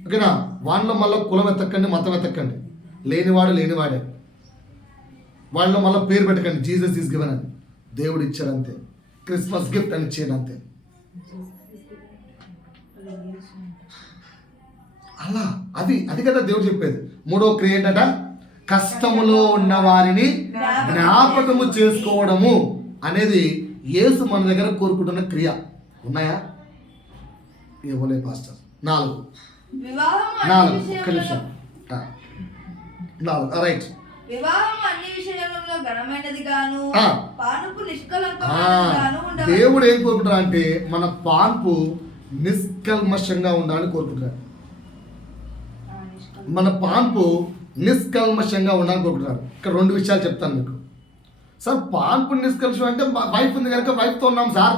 ఓకేనా? వాళ్ళలో మళ్ళీ కులం ఎత్తకండి, మతం ఎత్తకండి, లేనివాడు లేనివాడే. వాళ్ళలో మళ్ళీ పేరు పెట్టకండి, జీసస్ ఈజ్ గివెన్ అని. దేవుడు ఇచ్చాడు అంతే, క్రిస్మస్ గిఫ్ట్ అని ఇచ్చేయండి అంతే. అలా అది కదా దేవుడు చెప్పేది. మూడో క్రియ ఏంటట? కష్టములో ఉన్న వారిని జ్ఞాపకము చేసుకోవడము అనేది యేసు మన దగ్గర కోరుకుంటున్న క్రియ. ఉన్నాయా? ఇవ్వలే పాస్టర్. 4 ఒక్క నిమిషం. 4 రైట్. వివాహం అన్ని విషయాలలో ఘనమైనది గాను, పానుపు నిష్కలంకమైనది గాను ఉండాలి. దేవుడు ఏం కోరుకుంటారు అంటే మన పాన్పు నిష్కల్మషంగా ఉండాలని కోరుకుంటారు. మన పాన్పు నిష్కల్మషంగా ఉండాలని కోరుకుంటున్నారు. ఇక్కడ 2 విషయాలు చెప్తాను మీకు. సార్ పాన్పు నిష్కల్మషం అంటే వైఫ్ ఉంది కనుక వైఫ్తో ఉన్నాం సార్.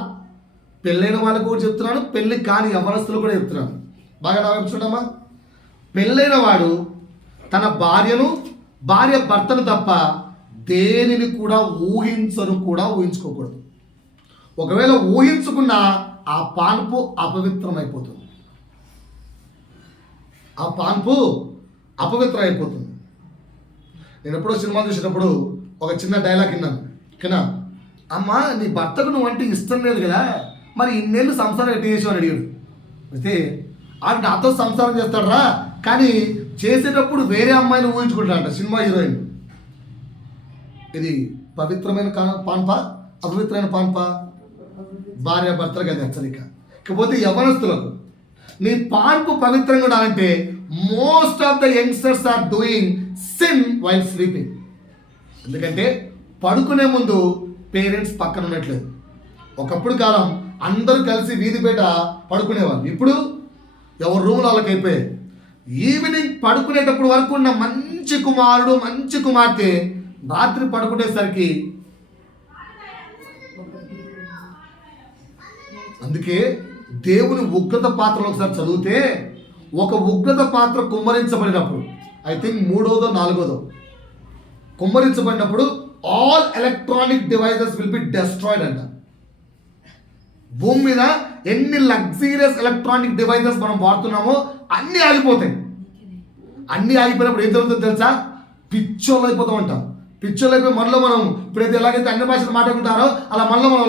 పెళ్ళైన వాళ్ళకు కూడా చెప్తున్నాను, పెళ్ళి కాని యవ్వనస్తులు కూడా చెప్తున్నాను. బాగా నా వైపు చూడమ్మా. పెళ్ళైన వాడు తన భార్య భర్తను తప్ప దేనిని కూడా ఊహించుకోకూడదు. ఒకవేళ ఊహించుకున్నా ఆ పాన్పు అపవిత్రమైపోతుంది. నేను ఎప్పుడో సినిమా చూసేటప్పుడు ఒక చిన్న డైలాగ్ విన్నాను. ఓకేనా? అమ్మ నీ భర్తకు నువ్వు అంటే ఇష్టం లేదు కదా, మరి ఇన్నేళ్ళు సంసారం ఎట్టి చేసావు అని అడిగాడు. అయితే ఆడు నాతో సంసారం చేస్తాడరా, కానీ చేసేటప్పుడు వేరే అమ్మాయిని ఊహించుకుంటాడంట సినిమా హీరోయిన్. ఇది పవిత్రమైన పాన్పా అపవిత్రమైన పాన్పా? భార్య భర్తలకు అది హెచ్చరిక. ఇకపోతే యవ్వనస్తులకు నీ పాన్పు పవిత్రంగా ఉండాలంటే most of the youngsters are doing sin while sleeping. ఎందుకంటే పడుకునే ముందు పేరెంట్స్ పక్కన ఉండట్లేదు. ఒకప్పుడు కాలం అందరూ కలిసి వీధి బయట పడుకునేవాళ్ళు. ఇప్పుడు ఎవరు రూములు వాళ్ళకి అయిపోయాయి. ఈవినింగ్ పడుకునేటప్పుడు వరకు ఉన్న మంచి కుమారుడు మంచి కుమార్తె రాత్రి పడుకునేసరికి, అందుకే దేవుని ఉగ్రత పాత్రలో ఒకసారి చదివితే, ఒక ఉగ్రత పాత్ర కుమ్మరించబడినప్పుడు, ఐ థింక్ 3వ 4వ కుమ్మరించబడినప్పుడు all electronic devices will be destroyed అంట. భూమి మీద ఎన్ని లగ్జీరియస్ ఎలక్ట్రానిక్ డివైజెస్ మనం వాడుతున్నామో అన్నీ ఆగిపోతాయి. అన్నీ ఆగిపోయినప్పుడు ఏం జరుగుతుందో తెలుసా? పిచ్చోళ్ళు అయిపోతామంట. పిచ్చోళ్ళు అయిపోయి మనలో మనం ఇప్పుడైతే ఎలాగైతే అన్ని భాషలు మాట్లాడుకుంటారో అలా మనలో మనం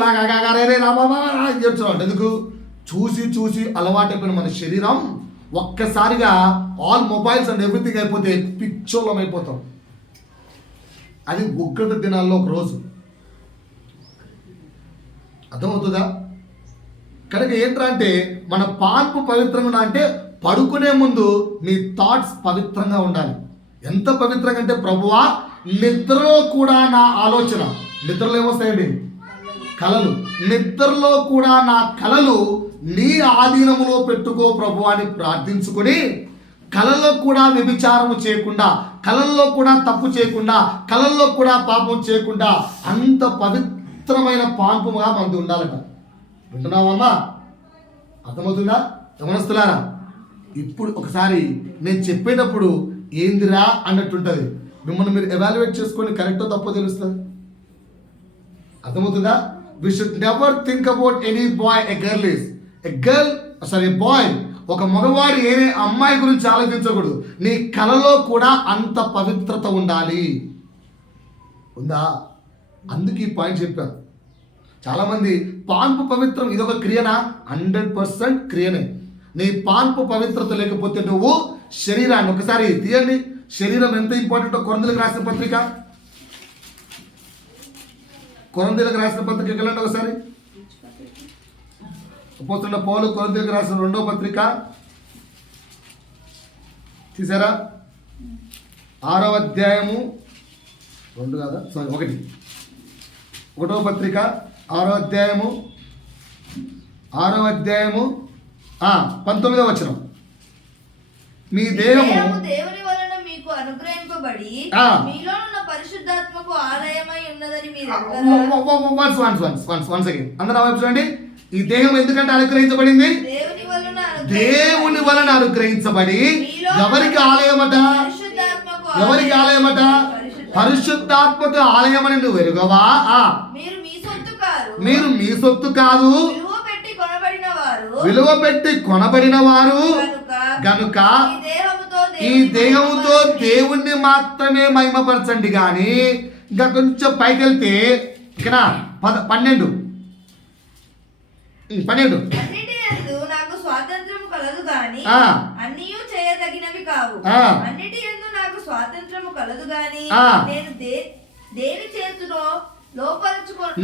చేస్తున్నాం. ఎందుకు? చూసి అలవాటైపోయిన మన శరీరం ఒక్కసారిగా ఆల్ మొబైల్స్ అండ్ ఎవ్రీథింగ్ అయిపోతే పిచ్చోళ్ళం అయిపోతాం. అది ఉగ్రత దినాల్లో ఒక రోజు. అర్థమవుతుందా? కనుక ఏంట్రా అంటే మన పాన్పు పవిత్రంగా అంటే పడుకునే ముందు నీ థాట్స్ పవిత్రంగా ఉండాలి. ఎంత పవిత్రంగా అంటే, ప్రభువా నిద్రలో కూడా నా ఆలోచన, నిద్రలో ఏమొస్తాయండి? కలలు. నిద్రలో కూడా నా కలలు నీ ఆధీనములో పెట్టుకో ప్రభు అని ప్రార్థించుకొని, కలల్లో కూడా వ్యభిచారము చేయకుండా, కలల్లో కూడా తప్పు చేయకుండా, కలల్లో కూడా పాపం చేయకుండా అంత పవిత్రమైన పాన్పుగా మనది ఉండాలట. వింటున్నావమ్మా? అర్థమవుతుందా? గమనిస్తున్నారా? ఇప్పుడు ఒకసారి నేను చెప్పేటప్పుడు ఏందిరా అన్నట్టుంటుంది. మిమ్మల్ని మీరు ఎవాల్యుయేట్ చేసుకొని కరెక్టో తప్పో తెలుస్తుంది. అర్థమవుతుందా? We should never think about any boy, a boy ఒక మగవాడు ఏ అమ్మాయి గురించి ఆలోచించకూడదు. నీ కలలో కూడా అంత పవిత్రత ఉండాలి. ఉందా? అందుకు ఈ పాయింట్ చెప్పాను. చాలామంది పాన్పు పవిత్రం ఇదొక క్రియనా? 100% క్రియనే. నీ పాన్పు పవిత్రత లేకపోతే నువ్వు శరీరాన్ని ఒకసారి తీయండి. శరీరం ఎంత ఇంపార్టెంటో కొరింథీయులకు రాసిన పత్రిక, కొరింథీయులకు రాసిన పత్రిక వెళ్ళండి ఒకసారి. అపోస్తలుడైన పౌలు కొరింథీయులకు రాసిన 2వ పత్రిక తీసారా? 6వ అధ్యాయము 1వ పత్రిక 6వ అధ్యాయము 19వ వచనం. మీ దేహము దేవుని వలన మీకు అనుగ్రహింపబడి మీలో ఉన్న పరిశుద్ధాత్మకు ఆలయమై ఉన్నదని మీరు వన్స్ అగైన్ అందరూ వైపు చూడండి. ఈ దేహం ఎందుకంటే అనుగ్రహించబడింది? దేవుని వలన అనుగ్రహించబడి ఎవరికి ఆలయమట? ఎవరికి ఆలయమట? పరిశుద్ధాత్మకు ఆలయమని నువ్వు ఎరుగవా? మీరు మీ సొత్తు కాదు, విలువ పెట్టి కొనబడిన వారు గనుక ఈ దేహముతో దేవుణ్ణి మాత్రమే మహిమపరచండి. కానీ ఇంకా కొంచెం పైకి వెళ్తే ఇక్కడ 12 నాకు స్వాతంత్రము కలదు గాని అన్నియు చేయదగినవి కావు. అన్నిటి యందు నాకు స్వాతంత్రము కలదు గాని నేను దేని చేతులో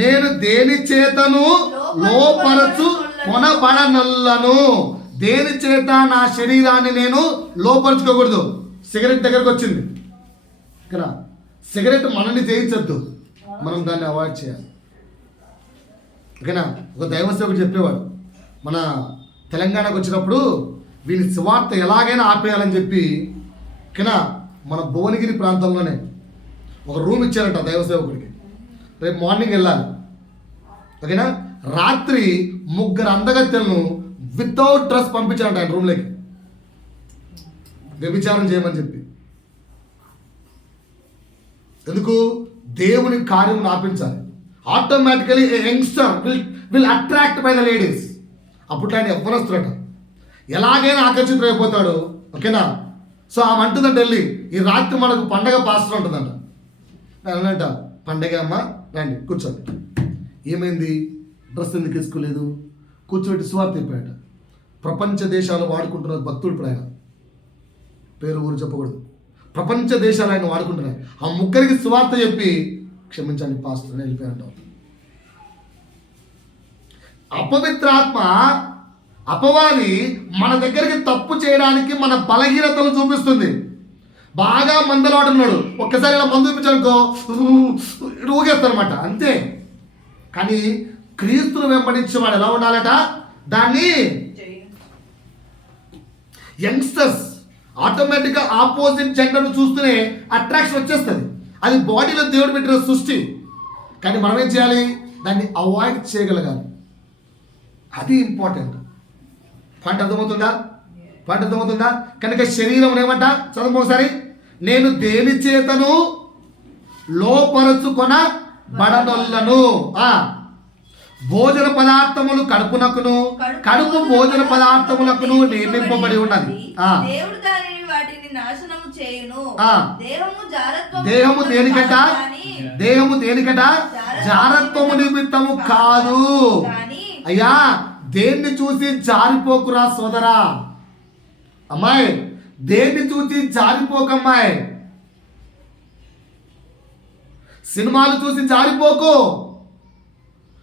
నేను దేని చేతను లోపరచు కొనబడనల్లను. దేని చేత నా శరీరాన్ని నేను లోపరుచుకోకూడదు. సిగరెట్ దగ్గరకు వచ్చింది ఇక్కడ. సిగరెట్ మనల్ని చేయించద్దు, మనం దాన్ని అవాయిడ్ చేయాలి. ఓకేనా? ఒక దైవ సేవకుడు చెప్పేవాడు, మన తెలంగాణకు వచ్చినప్పుడు వీని సువార్త ఎలాగైనా ఆపేయాలని చెప్పి ఓకేనా మన భువనగిరి ప్రాంతంలోనే ఒక రూమ్ ఇచ్చారంట దైవ సేవకుడికి. రేపు మార్నింగ్ వెళ్ళాలి. ఓకేనా? రాత్రి 3 అందగత్తెలను వితౌట్ డ్రెస్ పంపించారంట ఆయన రూమ్లోకి, వ్యభిచారం చేయమని చెప్పి. ఎందుకు? దేవుని కార్యం ఆపించాలి. Automatically youngster will attract by the ladies. అప్పుడు ఆయన ఎవ్వరొస్తాడట, ఎలాగైనా ఆకర్షితులైపోతాడు. ఓకేనా? సో ఆమె అంటుందంట వెళ్ళి, ఈ రాత్రి మనకు పండగ పాస్టర్ ఉంటుందంట. అనంట, పండగ అమ్మ రండి కూర్చోండి. ఏమైంది? డ్రెస్ ఎందుకు వేసుకోలేదు? కూర్చోబెట్టి సువార్త చెప్పాడట. ప్రపంచ దేశాలు వాడుకుంటున్న భక్తుడు. ఇప్పుడు ఆయన పేరు ఊరు చెప్పకూడదు. ప్రపంచ దేశాలు ఆయన వాడుకుంటున్నాయి. ఆ 3 సువార్త చెప్పి క్షమించండి పాస్టర్ అని వెళ్ళిపోయారంట. అపవిత్రాత్మ అపవాది మన దగ్గరికి తప్పు చేయడానికి మన బలహీనతలు చూపిస్తుంది. బాగా మందలవాడు ఉన్నాడు, ఒక్కసారి ఇలా మందు చూపించానుకో ఊగేస్తారనమాట, అంతే. కానీ క్రీస్తును వెంబడించేవాడు ఎలా ఉండాలట? దాన్ని యంగ్స్టర్స్ ఆటోమేటిక్గా ఆపోజిట్ జెండర్ను చూస్తూనే అట్రాక్షన్ వచ్చేస్తుంది. అది బాడీలో దేవుడు పెట్టిన సృష్టి. కానీ మనం ఏం చేయాలి? దాన్ని అవాయిడ్ చేయగలగాలి. అది ఇంపార్టెంట్. పాయింట్ అర్థమవుతుందా? కనుక శరీరం ఏమంట? చదువు ఒకసారి. నేను దేని చేతను లోపరచుకొనబడనొల్లను. భోజన పదార్థములు కడుపునకును, కడుపు భోజన పదార్థములకును నియమింపబడి ఉన్నది. దేహము దేనికట? జారత్వము నిమిత్తము కాదు. అయ్యా, దేన్ని చూసి జారిపోకురా సోదరా. అమ్మాయి, దేన్ని చూసి జారిపోకమ్మాయి. సినిమాలు చూసి జారిపోకు.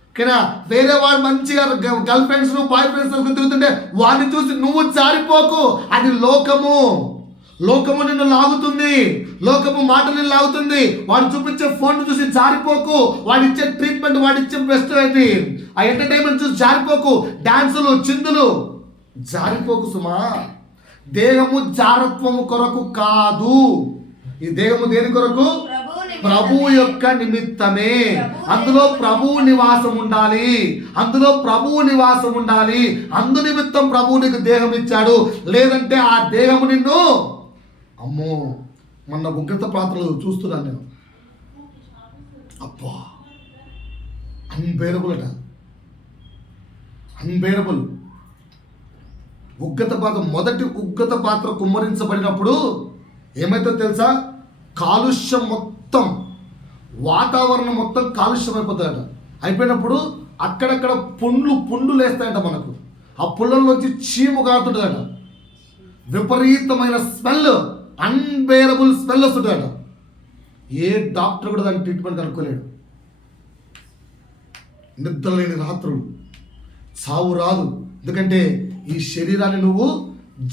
ఓకేనా? వేరే వాడు మంచిగా గర్ల్ ఫ్రెండ్స్ బాయ్ ఫ్రెండ్స్ తిరుగుతుంటే వాడిని చూసి నువ్వు జారిపోకు. అది లోకము. లోకము నిన్ను లాగుతుంది, లోకము మాట నిన్ను లాగుతుంది. వాడు చూపించే ఫోన్ చూసి జారిపోకు. వాడిచ్చే ట్రీట్మెంట్, వాడిచ్చే బెస్ట్ ఏంటి, ఆ ఎంటర్టైన్మెంట్ చూసి జారిపోకు. డాన్సులు, చిందులు జారిపోకు సుమా. దేహము జారత్వము కొరకు కాదు. ఈ దేహము దేని కొరకు? ప్రభువు యొక్క నిమిత్తమే. అందులో ప్రభువు నివాసం ఉండాలి. అందు నిమిత్తం ప్రభువు నీకు దేహం ఇచ్చాడు. లేదంటే ఆ దేహము నిన్ను, అమ్మో, మొన్న ఉగ్రత పాత్రలు చూస్తున్నాను నేను. అబ్బా, అన్బేరబుల్. ఉగ్గత పాత్ర, మొదటి ఉగ్గత పాత్ర కుమ్మరించబడినప్పుడు ఏమైతుందో తెలుసా? కాలుష్యం మొత్తం, వాతావరణం మొత్తం కాలుష్యం అయిపోతుందట. అయిపోయినప్పుడు అక్కడక్కడ పుండ్లు లేస్తాయంట మనకు. ఆ పుళ్ళల్లోంచి చీము కారుతుంటుందట. విపరీతమైన స్మెల్, అన్బేరబుల్ స్మెల్ వస్తుందట. ఏ డాక్టర్ కూడా దాని ట్రీట్మెంట్ కనుక్కోలేడు. నిద్రలేని రాత్రులు, చావు రాదు. ఎందుకంటే ఈ శరీరాన్ని నువ్వు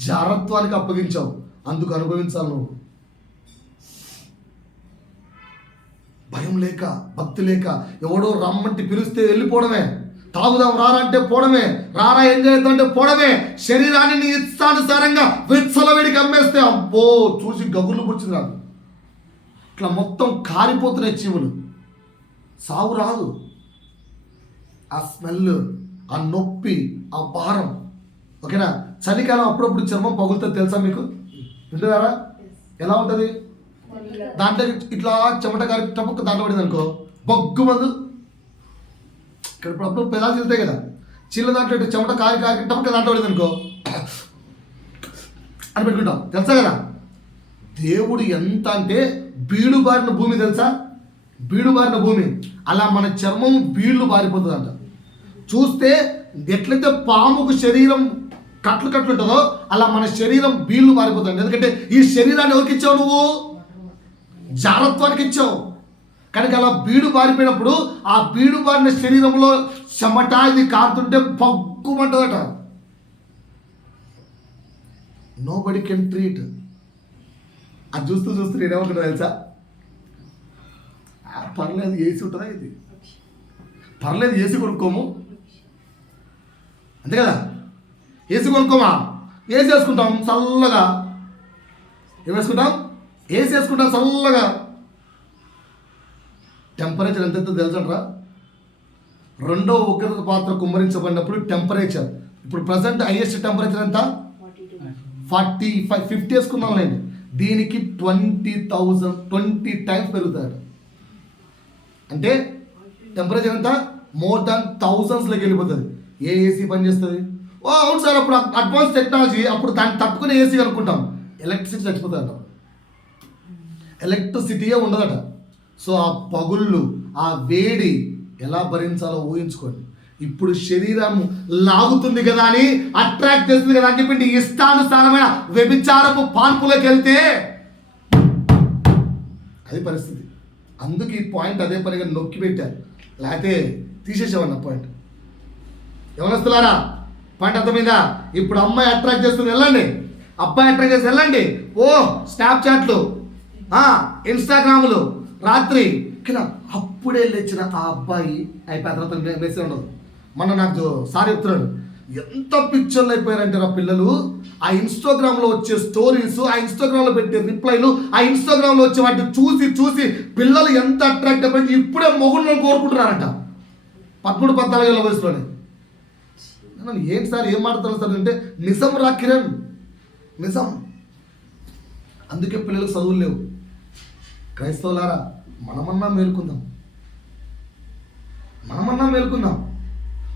జారత్వానికి అప్పగించావు, అందుకు అనుభవించాలి నువ్వు. భయం లేక, భక్తి లేక, ఎవడో రమ్మంటే పిలిస్తే వెళ్ళిపోవడమే, తాగుదాం రారా అంటే పోవడమే, రారా ఏం చేద్దాం అంటే పోవడమే. శరీరాన్ని నీ ఇష్టానుసారంగా విచ్చలవిడికి అమ్మేస్తే అబ్బో చూసి గగులు పుచ్చింది రాదు. ఇట్లా మొత్తం కారిపోతున్నాయి చీములు. సావు రాదు. ఆ స్మెల్, ఆ నొప్పి, ఆ భారం. ఓకేనా? చలికాలం అప్పుడప్పుడు చర్మం పగులుతుంది తెలుసా మీకు? వింటున్నారా? ఎలా ఉంటుంది? దాంట్లో ఇట్లా చెమట గారి టపక్క దాంట్లో పడింది అనుకో, బొగ్గు మందు. ఇక్కడ అప్పుడు పెదాలు చిల్లుతాయి కదా, చిల్ల దాంట్లో ఇటు చెమట కారి టపక్క దాంట్లో పడింది అనుకో అని పెట్టుకుంటాం, తెలుసా కదా? దేవుడు ఎంత అంటే బీడు బారిన భూమి తెలుసా? బీడు బారిన భూమి. అలా మన చర్మం బీళ్లు బారిపోతుంది అంట. చూస్తే ఎట్లయితే పాముకు శరీరం కట్లు ఉంటుందో అలా మన శరీరం బీళ్లు బారిపోతుంది. ఎందుకంటే ఈ శరీరాన్ని ఎవరికి ఇచ్చావు? నువ్వు జారత్వానికి ఇచ్చావు. కనుక అలా బీడు బారిపోయినప్పుడు ఆ బీడు బారిన శరీరంలో చెమట ఇది కారుతుంటే పగ్గుమంటుందట. నో బడి కెన్ ట్రీట్. అది చూస్తూ నేనేమనుకుంటా తెలుసా? పర్లేదు ఏసీ ఉంటుందా, ఇది పర్లేదు ఏసీ కొనుక్కోము, అంతే కదా? ఏసీ కొనుక్కోమా, ఏసీ వేసుకుంటాం చల్లగా. ఏం వేసుకుంటాం? ఏసీ వేసుకుంటాం చల్లగా. టెంపరేచర్ ఎంత తెలుసంటారా? రెండో ఉగ్రత పాత్ర కుమ్మరించబడినప్పుడు టెంపరేచర్, ఇప్పుడు ప్రజెంట్ హైయెస్ట్ టెంపరేచర్ ఎంత? 45, 50 వేసుకున్నాం లేండి. దీనికి 20 టైమ్స్ పెరుగుతాడు. అంటే టెంపరేచర్ ఎంత? మోర్ దాన్ థౌజండ్స్లోకి వెళ్ళిపోతుంది. ఏ ఏసీ పని చేస్తుంది? ఓ అవును సార్, అప్పుడు అడ్వాన్స్ టెక్నాలజీ, అప్పుడు దాన్ని తట్టుకునే ఏసీ అనుకుంటాం. ఎలక్ట్రిసిటీ చచ్చిపోతుందట, ఎలక్ట్రిసిటీయే ఉండదట. సో ఆ పగుళ్ళు, ఆ వేడి ఎలా భరించాలో ఊహించుకోండి. ఇప్పుడు శరీరం లాగుతుంది కదా అని, అట్రాక్ట్ చేస్తుంది కదా అని చెప్పి ఇష్టానుసారమైన వ్యభిచారపు పాన్పులోకి వెళ్తే అది పరిస్థితి. అందుకు ఈ పాయింట్ అదే పనిగా నొక్కి పెట్టారు, లేకపోతే తీసేసేవన్న పాయింట్. ఎవరొస్తున్నారా? పాయింట్ అర్థమైందా? ఇప్పుడు అమ్మాయి అట్రాక్ట్ చేస్తుంది వెళ్ళండి, అబ్బాయి అట్రాక్ట్ చేసి వెళ్ళండి. ఓ స్నాప్చాట్లు, ఇన్స్టాగ్రాములు, రాత్రి కింద అప్పుడే లేచిన ఆ అబ్బాయి అయిపోయిన తర్వాత మెసేజ్ ఉండదు. మొన్న నాకు సార్ చెప్తున్నాడు, ఎంత పిక్చర్లు అయిపోయారంటే నా పిల్లలు, ఆ ఇన్స్టాగ్రామ్లో వచ్చే స్టోరీస్, ఆ ఇన్స్టాగ్రామ్లో పెట్టే రిప్లైలు, ఆ ఇన్స్టాగ్రామ్లో వచ్చే వాటిని చూసి పిల్లలు ఎంత అట్రాక్ట్ అయిపోయి ఇప్పుడే మొగుళ్ళని కోరుకుంటున్నారంట 13-14 వయసులోనే. ఏంటి సార్ ఏం మాట్లాడుతున్నారు సార్ అంటే, నిజం రా కిరణ్, నిజం. అందుకే పిల్లలకు చదువులు లేవు. క్రైస్తవులారా, మనమన్నా మేలుకుందాం,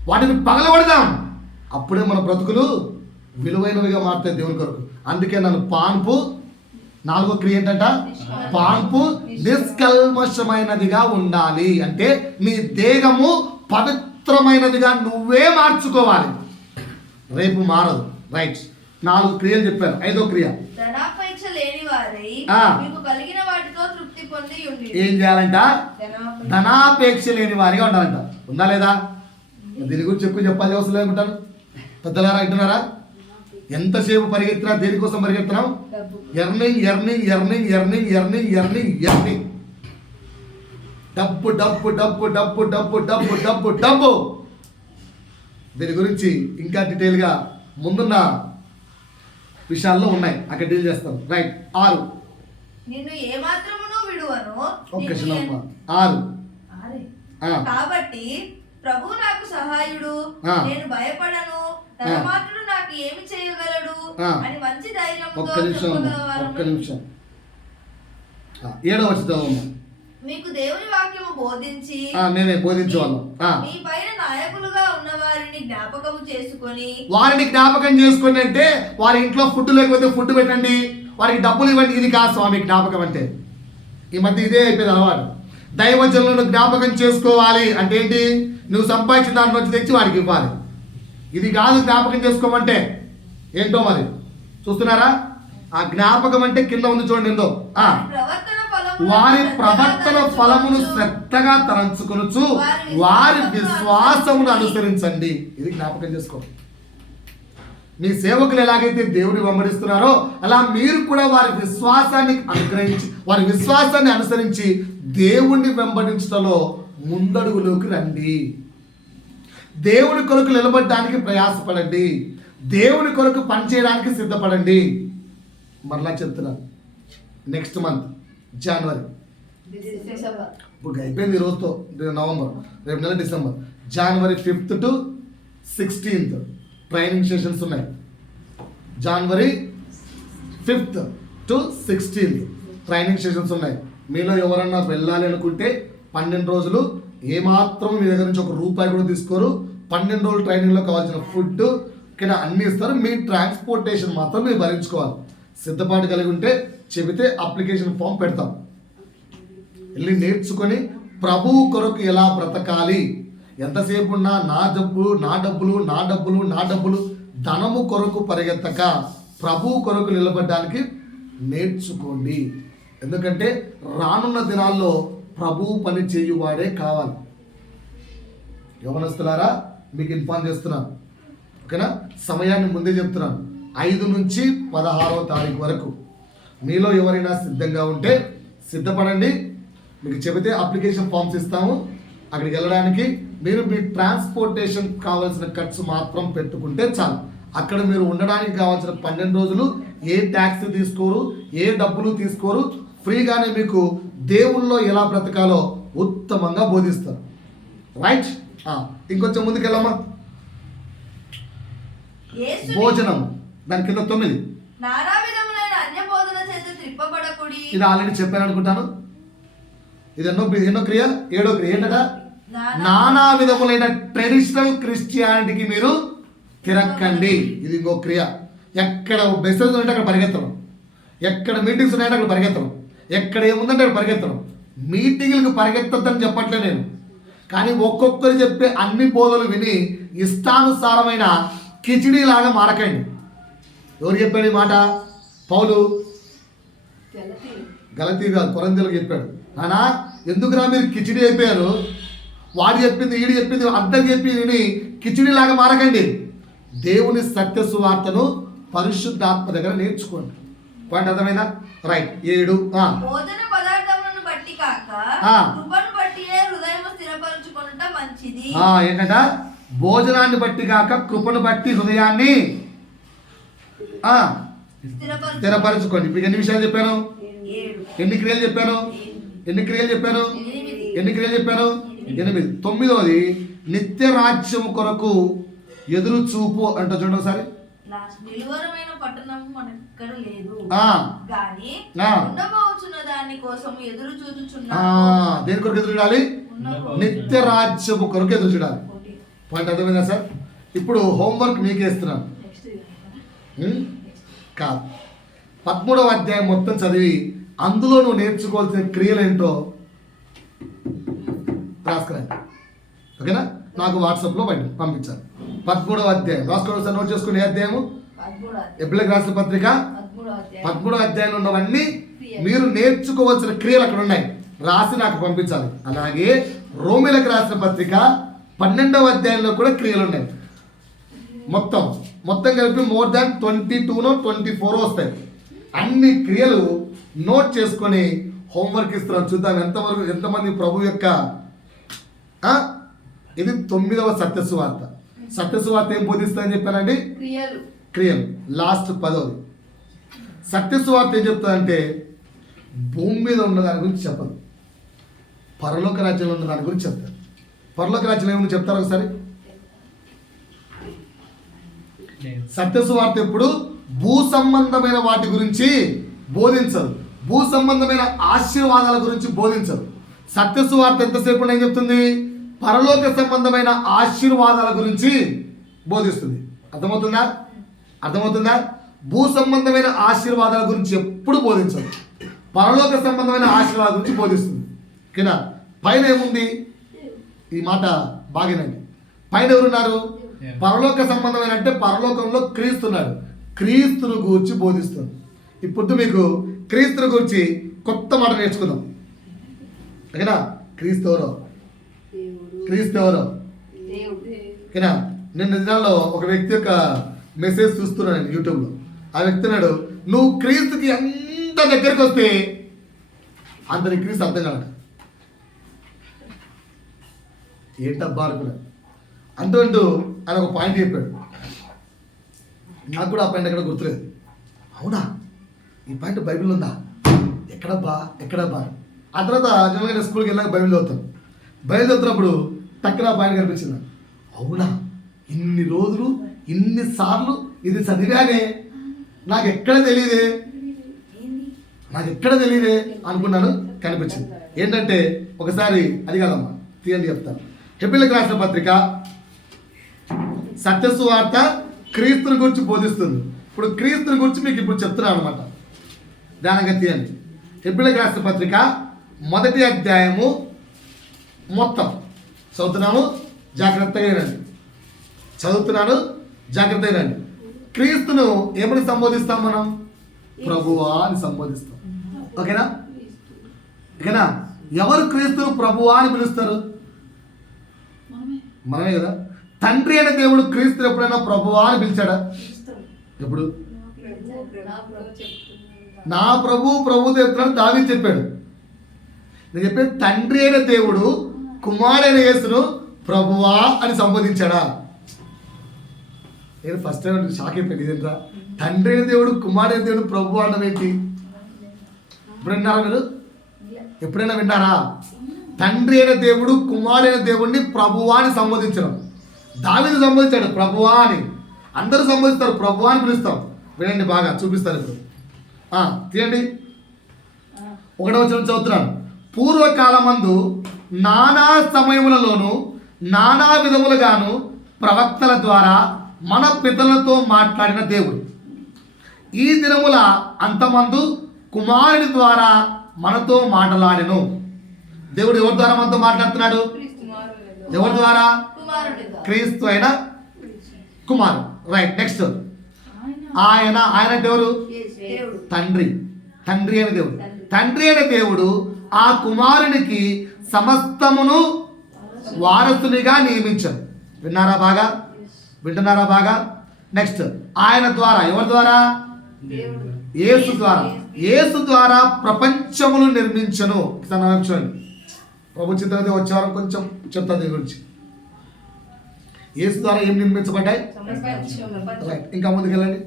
వాటిని పగలబడదాం. అప్పుడే మన బ్రతుకులు విలువైనవిగా మారుతాయి దేవుని కొరకు. అందుకే నన్ను పాన్పు, 4వ క్రియ ఏంటంట? పాన్పు నిష్కల్మషమైనదిగా ఉండాలి. అంటే నీ దేహము పవిత్రమైనదిగా నువ్వే మార్చుకోవాలి. రేపు మారదు. రైట్, 4 క్రియలు చెప్పారు. 5వ క్రియ, ధనాపేక్ష లేని వారై మీకు కలిగిన వాటితో తృప్తి పొంది ఉండి. ఏం చేయాలంట? ధనాపేక్ష లేని వారిగా ఉండాలంట. ఉందా లేదా? దీని గురించి ఎక్కువ చెప్పాలి అవసరం లేకుంటారు. పెద్దలారా వింటున్నారా? ఎంతసేపు పరిగెత్తినా దేనికోసం పరిగెత్తున్నాం? ఎర్నింగ్. డబ్బు. దీని గురించి ఇంకా డీటెయిల్గా ముందున్న విషయాల్లో ఉన్నాయి, అక్కడ డీల్ చేస్తాం. రైట్. 6, నిన్ను ఏమాత్రమును విడువను. 6 కాబట్టి ప్రభు నాకు సహాయుడు, నేను భయపడను, తన మాత్రుడు నాకు ఏమి చేయగలడు అని మంచి ధైర్యంతో ఒక్క నిమిషం. 7వ వచనం. మీకు దేవుని వాక్యము బోధించి మేమే బోధించేవాళ్ళం. మీ పైన నాయకులుగా ఉన్న వారిని జ్ఞాపకము చేసుకొని వారిని జ్ఞాపకం చేసుకోండి అంటే వారి ఇంట్లో ఫుడ్ లేకపోతే ఫుడ్ పెట్టండి, వారికి డబ్బులు ఇవ్వండి. ఇది కాదు స్వామి జ్ఞాపకం అంటే. ఈ మధ్య ఇదే అయిపోయింది అలవాటు. దైవజనులను జ్ఞాపకం చేసుకోవాలి అంటే ఏంటి? నువ్వు సంపాదించిన దాంట్లో వచ్చి తెచ్చి వారికి ఇవ్వాలి. ఇది కాదు జ్ఞాపకం చేసుకోమంటే. ఏంటో మరి చూస్తున్నారా? ఆ జ్ఞాపకం అంటే కింద ఉంది చూడండి ఏందో. వారి ప్రవర్తన ఫలమును శ్రద్ధగా తలంచుకొనుచు వారి విశ్వాసమును అనుసరించండి. ఇది జ్ఞాపకం చేసుకో. మీ సేవకులు ఎలాగైతే దేవుని వెంబడిస్తున్నారో అలా మీరు కూడా వారి విశ్వాసాన్ని అనుసరించి దేవుణ్ణి వెంబడించడంలో ముందడుగులోకి రండి. దేవుని కొరకు నిలబడడానికి ప్రయాసపడండి. దేవుని కొరకు పనిచేయడానికి సిద్ధపడండి. మరలా చెప్తున్నాను, నెక్స్ట్ మంత్ జనవరి, ఇప్పుడు అయిపోయింది ఈ రోజుతో నవంబర్, రేపు నెల December, January 5th to 16th training sessions ఉన్నాయి. జనవరి 5th to 16th training sessions ఉన్నాయి. మీలో ఎవరన్నా వెళ్ళాలి అనుకుంటే 12 రోజులు ఏమాత్రం మీ దగ్గర నుంచి ₹1 కూడా తీసుకోరు. 12 రోజులు ట్రైనింగ్లో కావాల్సిన ఫుడ్ కింద అన్నీ ఇస్తారు. మీ ట్రాన్స్పోర్టేషన్ మాత్రం మీరు భరించుకోవాలి. సిద్ధపాటు కలిగి ఉంటే చెబితే అప్లికేషన్ ఫామ్ పెడతాం. వెళ్ళి నేర్చుకొని ప్రభువు కొరకు ఎలా బ్రతకాలి. ఎంతసేపు ఉన్నా నా డబ్బులు ధనము కొరకు పరిగెత్తక ప్రభువు కొరకు నిలబడడానికి నేర్చుకోండి. ఎందుకంటే రానున్న దినాల్లో ప్రభువు పని చేయువాడే కావాలి. యవనస్తులారా, మీకు ఇన్ఫార్మ్ చేస్తున్నాను, ఓకేనా? సమయాన్ని ముందే చెప్తున్నాను. 5 నుంచి 16వ తారీఖు వరకు మీలో ఎవరైనా సిద్ధంగా ఉంటే సిద్ధపడండి. మీకు చెబితే అప్లికేషన్ ఫామ్స్ ఇస్తాము. అక్కడికి వెళ్ళడానికి మీరు మీ ట్రాన్స్పోర్టేషన్ కావాల్సిన ఖర్చు మాత్రం పెట్టుకుంటే చాలు. అక్కడ మీరు ఉండడానికి కావాల్సిన 12 రోజులు ఏ ట్యాక్సీ తీసుకోరు, ఏ డబ్బులు తీసుకోరు. ఫ్రీగానే మీకు దేవుల్లో ఎలా బ్రతకాలో ఉత్తమంగా బోధిస్తారు. రైట్? ఇంకొంచెం ముందుకెళ్ళమ్మా. భోజనం దాని కింద 9. ఇది ఆల్రెడీ చెప్పాను అనుకుంటాను. ఇది ఎన్నో క్రియ? 7వ క్రియ. ఏంటట? నానా విధములైన ట్రెడిషనల్ క్రిస్టియానిటీకి మీరు తిరక్కండి. ఇది ఇంకో క్రియ. ఎక్కడ మెసేజ్ ఉంటే అక్కడ పరిగెత్తడం, ఎక్కడ మీటింగ్స్ ఉన్నాయంటే అక్కడ పరిగెత్తడం, ఎక్కడ ఏముందంటే అక్కడ పరిగెత్తడం. మీటింగ్లకు పరిగెత్తద్దని చెప్పట్లే నేను, కానీ ఒక్కొక్కరు చెప్పే అన్ని బోధలు విని ఇష్టానుసారమైన కిచిడీలాగా మారకండి. ఎవరు చెప్పాడు ఈ మాట? పౌలు గలతీ కాదు, కొరింథీయులకు చెప్పాడు. నానా ఎందుకురా మీరు కిచిడి అయిపోయారు? వాడు చెప్పింది ఈడు చెప్పింది అర్థం చెప్పి విని కిచిడీలాగా మారకండి. దేవుని సత్య సువార్తను పరిశుద్ధాత్మ దగ్గర నేర్చుకోండి. పాయింట్ అర్థమైందా? రైట్. 7 భోజన పదార్థములను బట్టి కాక కృపను బట్టియే హృదయము స్థిరపరచుకొనుట మంచిది. ఏంటంట? భోజనాన్ని బట్టి కాక కృపను బట్టి హృదయాన్ని స్థిరపరచుకోండి. మీకు ఎన్ని విషయాలు చెప్పాను? ఎన్ని క్రియలు చెప్పాను? 8. 9వది నిత్య రాజ్యం కొరకు ఎదురు చూపు అంట. చూడండి ఒకసారి. నిలువరమైన పట్టణం మనక్కడ లేదు గాని ఉండబోచున్న దాని కోసం ఎదురు చూచుచున్నాము. దేని కొరకు ఎదురు చూడాలి? నిత్య రాజ్యము కొరకు ఎదురు చూడాలి. పాయింట్ అర్థమైందా సార్? ఇప్పుడు హోంవర్క్ మీకే ఇస్తున్నాను. కాదు, 13వ అధ్యాయం మొత్తం చదివి అందులో నువ్వు నేర్చుకోవాల్సిన క్రియలు ఏంటో రాసుకురండి, ఓకేనా? నాకు వాట్సాప్లో పంపించాలి. 13వ అధ్యాయం రాసుకోవడం సార్, నోట్ చేసుకుని. ఏ అధ్యాయము? ఎబ్రిలకు రాసిన పత్రిక 13వ అధ్యాయంలో ఉన్నవన్నీ మీరు నేర్చుకోవాల్సిన క్రియలు అక్కడ ఉన్నాయి, రాసి నాకు పంపించాలి. అలాగే రోమిలకు రాసిన పత్రిక 12వ అధ్యాయంలో కూడా క్రియలు ఉన్నాయి. మొత్తం కలిపి మోర్ దాన్ 22 24 వస్తాయి. అన్ని క్రియలు నోట్ చేసుకొని హోంవర్క్ ఇస్తున్నాను. చూద్దాం ఎంతమంది ప్రభు యొక్క ఇది 9వ సత్యసువార్త. సత్యసువార్త ఏం బోధిస్తుందని చెప్పానండి? క్రియలు. లాస్ట్ 10వది. సత్యసువార్త ఏం చెప్తుందంటే భూమి మీద ఉన్న దాని గురించి చెప్పదు, పరలోక రాజ్యంలో ఉన్న దాని గురించి చెప్తారు. పరలోక రాజ్యం ఏమని చెప్తారు ఒకసారి? సత్యసువార్త ఎప్పుడు భూ సంబంధమైన వాటి గురించి బోధించదు, భూ సంబంధమైన ఆశీర్వాదాల గురించి బోధించదు. సత్యసువార్త ఎంతసేపు ఏం చెప్తుంది? పరలోక సంబంధమైన ఆశీర్వాదాల గురించి బోధిస్తుంది. అర్థమవుతుందా? అర్థమవుతుందా? భూ సంబంధమైన ఆశీర్వాదాల గురించి ఎప్పుడు బోధించదు. పరలోక సంబంధమైన ఆశీర్వాదాల గురించి బోధిస్తుంది. ఓకేనా? పైన ఏముంది? ఈ మాట బాగేనండి. పైన ఎవరున్నారు? పరలోక సంబంధమైన అంటే పరలోకంలో క్రీస్తున్నాడు. క్రీస్తును గురించి బోధిస్తుంది. ఇప్పుడు మీకు క్రీస్తుని గురించి కొత్త మాట నేర్చుకుందాం. ఓకేనా? క్రీస్తు ఎవరో? క్రీస్తు ఎవరో? ఓకేనా? నిన్న దినాల్లో ఒక వ్యక్తి యొక్క మెసేజ్ చూస్తున్నాను నేను యూట్యూబ్లో. ఆ వ్యక్తి అన్నాడు, నువ్వు క్రీస్తుకి ఎంత దగ్గరికి వస్తే అందరికి క్రీస్తు అర్థం కాదు. ఏంటబ్బా అనుకున్నాడు. అంటూ ఆయన ఒక పాయింట్ చెప్పాడు. నాకు కూడా ఆ పాయింట్ ఎక్కడ గుర్తులేదు. అవునా, ఈ పాయింట్ బైబిల్ ఉందా? ఎక్కడబ్బా ఆ తర్వాత జనరల్గా స్కూల్కి వెళ్ళాక బైబిల్ చదువుతాను. బైబిల్ చదువుతున్నప్పుడు టక్కున ఆ పాయింట్ కనిపించింది. అవునా, ఇన్ని రోజులు ఇన్నిసార్లు ఇది చదివానే నాకు ఎక్కడ తెలియదే అనుకున్నాను. కనిపించింది. ఏంటంటే ఒకసారి అది కాదమ్మా, తీయండి చెప్తాను. హెబ్రీయులకు రాసిన పత్రిక సత్యసువార్త క్రీస్తుని గురించి బోధిస్తుంది. ఇప్పుడు క్రీస్తుని గురించి మీకు ఇప్పుడు చెప్తున్నాను అనమాట. ధ్యానంగా తీయండి. హెబ్రీయులకు రాసిన పత్రిక 1వ అధ్యాయము మొత్తం చదువుతున్నాను, జాగ్రత్తగా వినండి. క్రీస్తును ఏమని సంబోధిస్తాం మనం? ప్రభువా అని సంబోధిస్తాం. ఓకేనా? ఎవరు క్రీస్తును ప్రభువా అని పిలుస్తారు? మనమే కదా. తండ్రి అయిన దేవుడు క్రీస్తును ఎప్పుడైనా ప్రభువా అని పిలిచాడా? ఎప్పుడు? నా ప్రభు చెప్తున్నాడు దావీదు చెప్పాడు. నేను చెప్పేది తండ్రి అయిన దేవుడు కుమారుడైన యేసును ప్రభువా అని సంబోధించాడా? నేను ఫస్ట్ టైం షాక్ అయిపోయింది. ఇదేంట్రా, తండ్రి అయిన దేవుడు కుమారుడైన దేవుడు ప్రభువా అనడం ఏంటి? ఎప్పుడైనా విన్నారా? తండ్రి అయిన దేవుడు కుమారుడైన దేవుడిని ప్రభువా అని సంబోధించడం. దావీదు సంబోధించాడు ప్రభువా అని. అందరూ సంబోధిస్తారు, ప్రభువా అని పిలుస్తాం. వినండి, బాగా చూపిస్తాను ఇప్పుడు. తీయండి. 1వ వచనం చదువుతున్నాను. పూర్వకాలమందు నానా సమయములలోను నానా విధములుగాను ప్రవక్తల ద్వారా మన పితరులతో మాట్లాడిన దేవుడు ఈ దినముల అంతమందు కుమారుని ద్వారా మనతో మాట్లాడెను. దేవుడు ఎవరి ద్వారా మనతో మాట్లాడుతున్నాడు? ఎవరి ద్వారా? క్రీస్తు అయిన కుమారుడు. రైట్. నెక్స్ట్, ఆయన అంటే ఎవరు? తండ్రి అయిన దేవుడు. తండ్రి అయిన దేవుడు ఆ కుమారునికి సమస్తమును వారసునిగా నియమించారు. వింటున్నారా బాగా? నెక్స్ట్, ఆయన ద్వారా, ఎవరి ద్వారా? యేసు ద్వారా ప్రపంచమును నిర్మించను. చూడండి, ప్రభు చిత్రం వచ్చే వారం కొంచెం చెప్తాను దీని గురించి. యేసు ద్వారా ఏం నిర్మించబడ్డాయి? రైట్, ఇంకా ముందుకెళ్ళండి.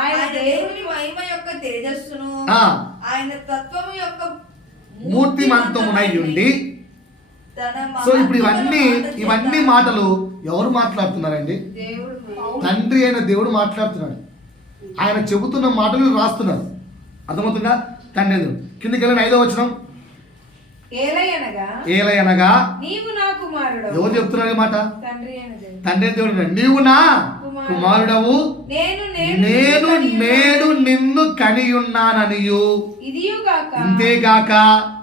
ఆయన దేవుని మహిమ యొక్క తేజస్సును ఆయన తత్వము యొక్క మూర్తిమంతమునై ఉండి. సో ఇప్పుడు ఇవన్నీ మాటలు ఎవరు మాట్లాడుతున్నారండి? తండ్రి అయిన దేవుడు మాట్లాడుతున్నాడు. ఆయన చెబుతున్న మాటలు రాస్తున్నారు. అర్థమవుతుందా? తండ్రి కిందకి వెళ్ళండి. 5వ వచనం. ఏలయనగా నీవు నా కుమారుడు. ఎవరు చెప్తున్నారు ఈ మాట? తండ్రి అయిన దేవుడు. నీవు నా కుమారుడవు, నేను నేడు నిన్ను కనియున్నాననియు. ఇంతేగాక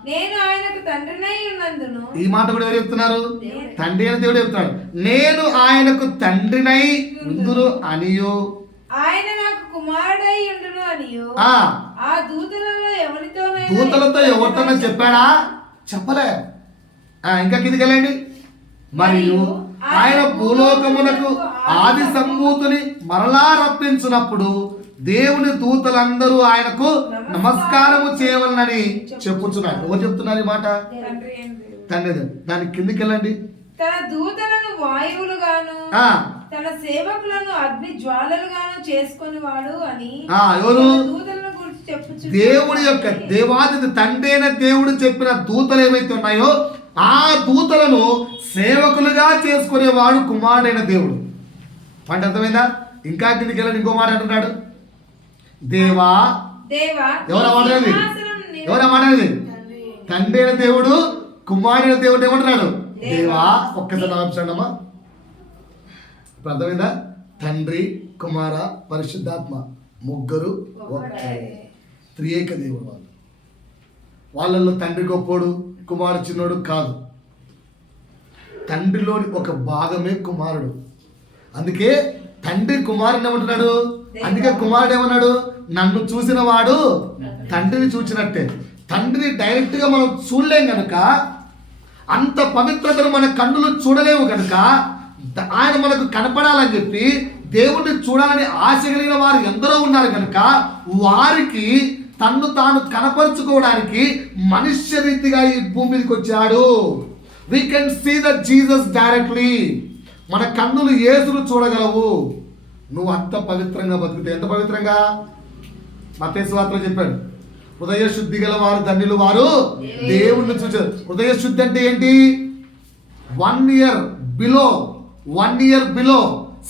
నేను ఆయనకు తండ్రినై ఉన్నందును. ఈ మాట కూడా ఎవరు చెప్తున్నారు? తండ్రి అయిన దేవుడు చెప్తున్నాడు. నేను ఆయనకు తండ్రినై ఉందును అనియు. ఆయన నాకు కుమారుడై ఉండును అనియు. ఆ దూతలతో ఎవరితోనో చెప్పాడా? చెప్పలే. ఇంకా కిందికి వెళ్ళండి. మరియు ఆయన భూలోకమునకు ఆది సంభూతుని మరలా రప్పించినప్పుడు దేవుని దూతలందరూ ఆయనకు నమస్కారము చేయవలనని చెప్పుచున్నాడు. ఎవరు చెప్తున్నారు ఈ మాట? తండ్రి. దాని కిందికి వెళ్ళండి. తన దూతలను వాయువులుగాను తన సేవకులను అగ్ని జ్వాలలుగాను చేసుకొని వాడు అని ఎవరు? దూతలను గురించి చెప్పుచు దేవుడి యొక్క దేవాది తండ్రి అయిన దేవుడు చెప్పిన దూతలు ఏవైతే ఉన్నాయో ఆ దూతలను సేవకులుగా చేసుకునేవాడు కుమారుడైన దేవుడు. అంటే అర్థమైందా? ఇంకా కిందికి వెళ్ళండి. ఇంకో మాట అంటున్నాడు. ఎవరా మాట్లాడేది? తండ్రి అయిన దేవుడు కుమారుడైన దేవుడు ఏమంటున్నాడు? దేవా. ఒక్కసారి నమస్కారమ్మా. ఇప్పుడు అర్థమైందా? తండ్రి, కుమార, పరిశుద్ధాత్మ ముగ్గురు ఒక్కడే, త్రియేక దేవుడు. వాళ్ళల్లో తండ్రి గొప్పోడు, కుమారుడు చిన్నోడు కాదు. తండ్రిలోని ఒక భాగమే కుమారుడు. అందుకే తండ్రి కుమారుని ఏమంటున్నాడు? అందుకే కుమారుడు ఏమన్నాడు? నన్ను చూసిన వాడు తండ్రిని చూసినట్టే. తండ్రిని డైరెక్ట్ గా మనం చూడలేం కనుక, అంత పవిత్రతను మన కన్నులు చూడలేము కనుక, ఆయన మనకు కనపడాలని చెప్పి దేవుడిని చూడాలని ఆశ కలిగిన వారు ఎందరో ఉన్నారు కనుక, వారికి తన్ను తాను కనపరుచుకోవడానికి మనుష్య రీతిగా ఈ భూమి మీదకి వచ్చాడు. We can see the Jesus directly. మన కన్నులు యేసును చూడగలవు. నువ్వు అంత పవిత్రంగా బతుకుతే. ఎంత పవిత్రంగా? మత్తయి సువార్తలో చెప్పాడు, హృదయ శుద్ధి గల వారు ధన్యులు, వారు దేవుణ్ణి చూచారు. హృదయ శుద్ధి అంటే ఏంటి? 1 year బిలో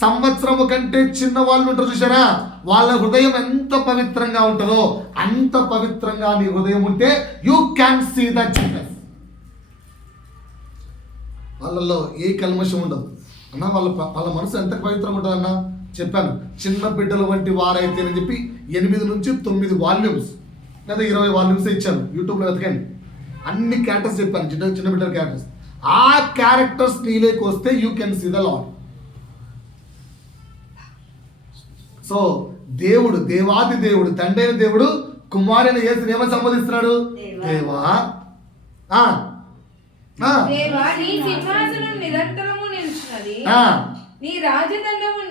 సంవత్సరము కంటే చిన్న వాళ్ళు ఉంటారు చూసారా, వాళ్ళ హృదయం ఎంత పవిత్రంగా ఉంటుందో అంత పవిత్రంగా నీ హృదయం ఉంటే you can see the Jesus. వాళ్ళల్లో ఏ కల్మషం ఉండదు అన్న. వాళ్ళ మనసు ఎంత పవిత్రంగా ఉంటుంది అన్న. చెప్పాను, చిన్న బిడ్డల వంటి వారైతే అని చెప్పి 8 నుంచి 9 వాల్యూమ్స్ లేదా 20 వాల్యూమ్స్ ఇచ్చాను. యూట్యూబ్లో వెతకండి, అన్ని క్యారెక్టర్స్ చెప్పాను, చిన్న బిడ్డల క్యారెక్టర్స్. ఆ క్యారెక్టర్స్ నీలోకి వస్తే you can see the lord. So దేవుడు, దేవాది దేవుడు, తండ్రి అయిన దేవుడు కుమారుని యేసుని ఏమని సంబోధిస్తున్నాడు? దేవా. నీ సింహాసనం నిరంతరము నిలుచున్నది, నీ రాజదండము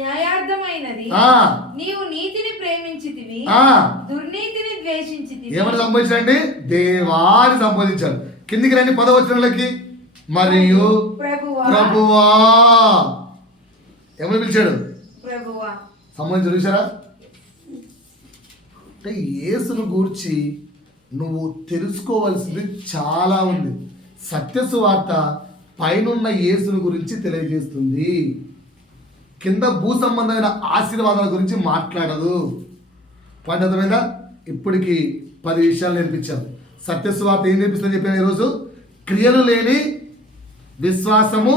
న్యాయార్థమైనది, నీవు నీతిని ప్రేమించితివి, దుర్నీతిని ద్వేషించితివి. ఏమని సంబోధించాడండి? దేవాని సంబోధించాడు. కిందికి రండి 10వ వచనంలోకి. మరియు ప్రభువా ఏమని పిలిచాడు? ప్రభువా సంబంధించి చూసారా? అంటే యేసును గూర్చి నువ్వు తెలుసుకోవాల్సింది చాలా ఉంది. సత్యసువార్త పైనున్న యేసును గురించి తెలియజేస్తుంది, కింద భూ సంబంధమైన ఆశీర్వాదాల గురించి మాట్లాడదు. పాయింట్ అర్థమైందా? ఇప్పటికి 10 విషయాలు నేర్పించాను. సత్యసువార్త ఏం నేర్పిస్తుందని చెప్పాను ఈరోజు? క్రియలు లేని విశ్వాసము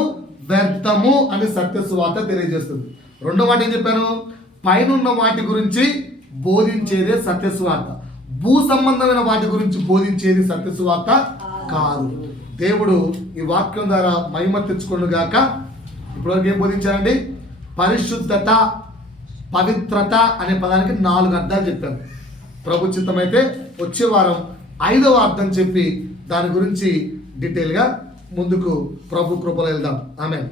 వ్యర్థము అని సత్యసువార్త తెలియజేస్తుంది. రెండో మాట ఏం చెప్పాను? పైనున్న వాటి గురించి బోధించేదే సత్యసువార్త, భూ సంబంధమైన వాటి గురించి బోధించేది సత్యసువార్త కాదు. దేవుడు ఈ వాక్యం ద్వారా మహిమ తెచ్చుకోను గాక. ఇప్పటివరకు ఏం బోధించారండి? పరిశుద్ధత, పవిత్రత అనే పదానికి 4 అర్థాలు చెప్పాను. ప్రభు చిత్తమైతే వచ్చే వారం 5వ అర్థం చెప్పి దాని గురించి డీటెయిల్గా ముందుకు ప్రభు కృపలో వెళ్దాం. ఆమేన్.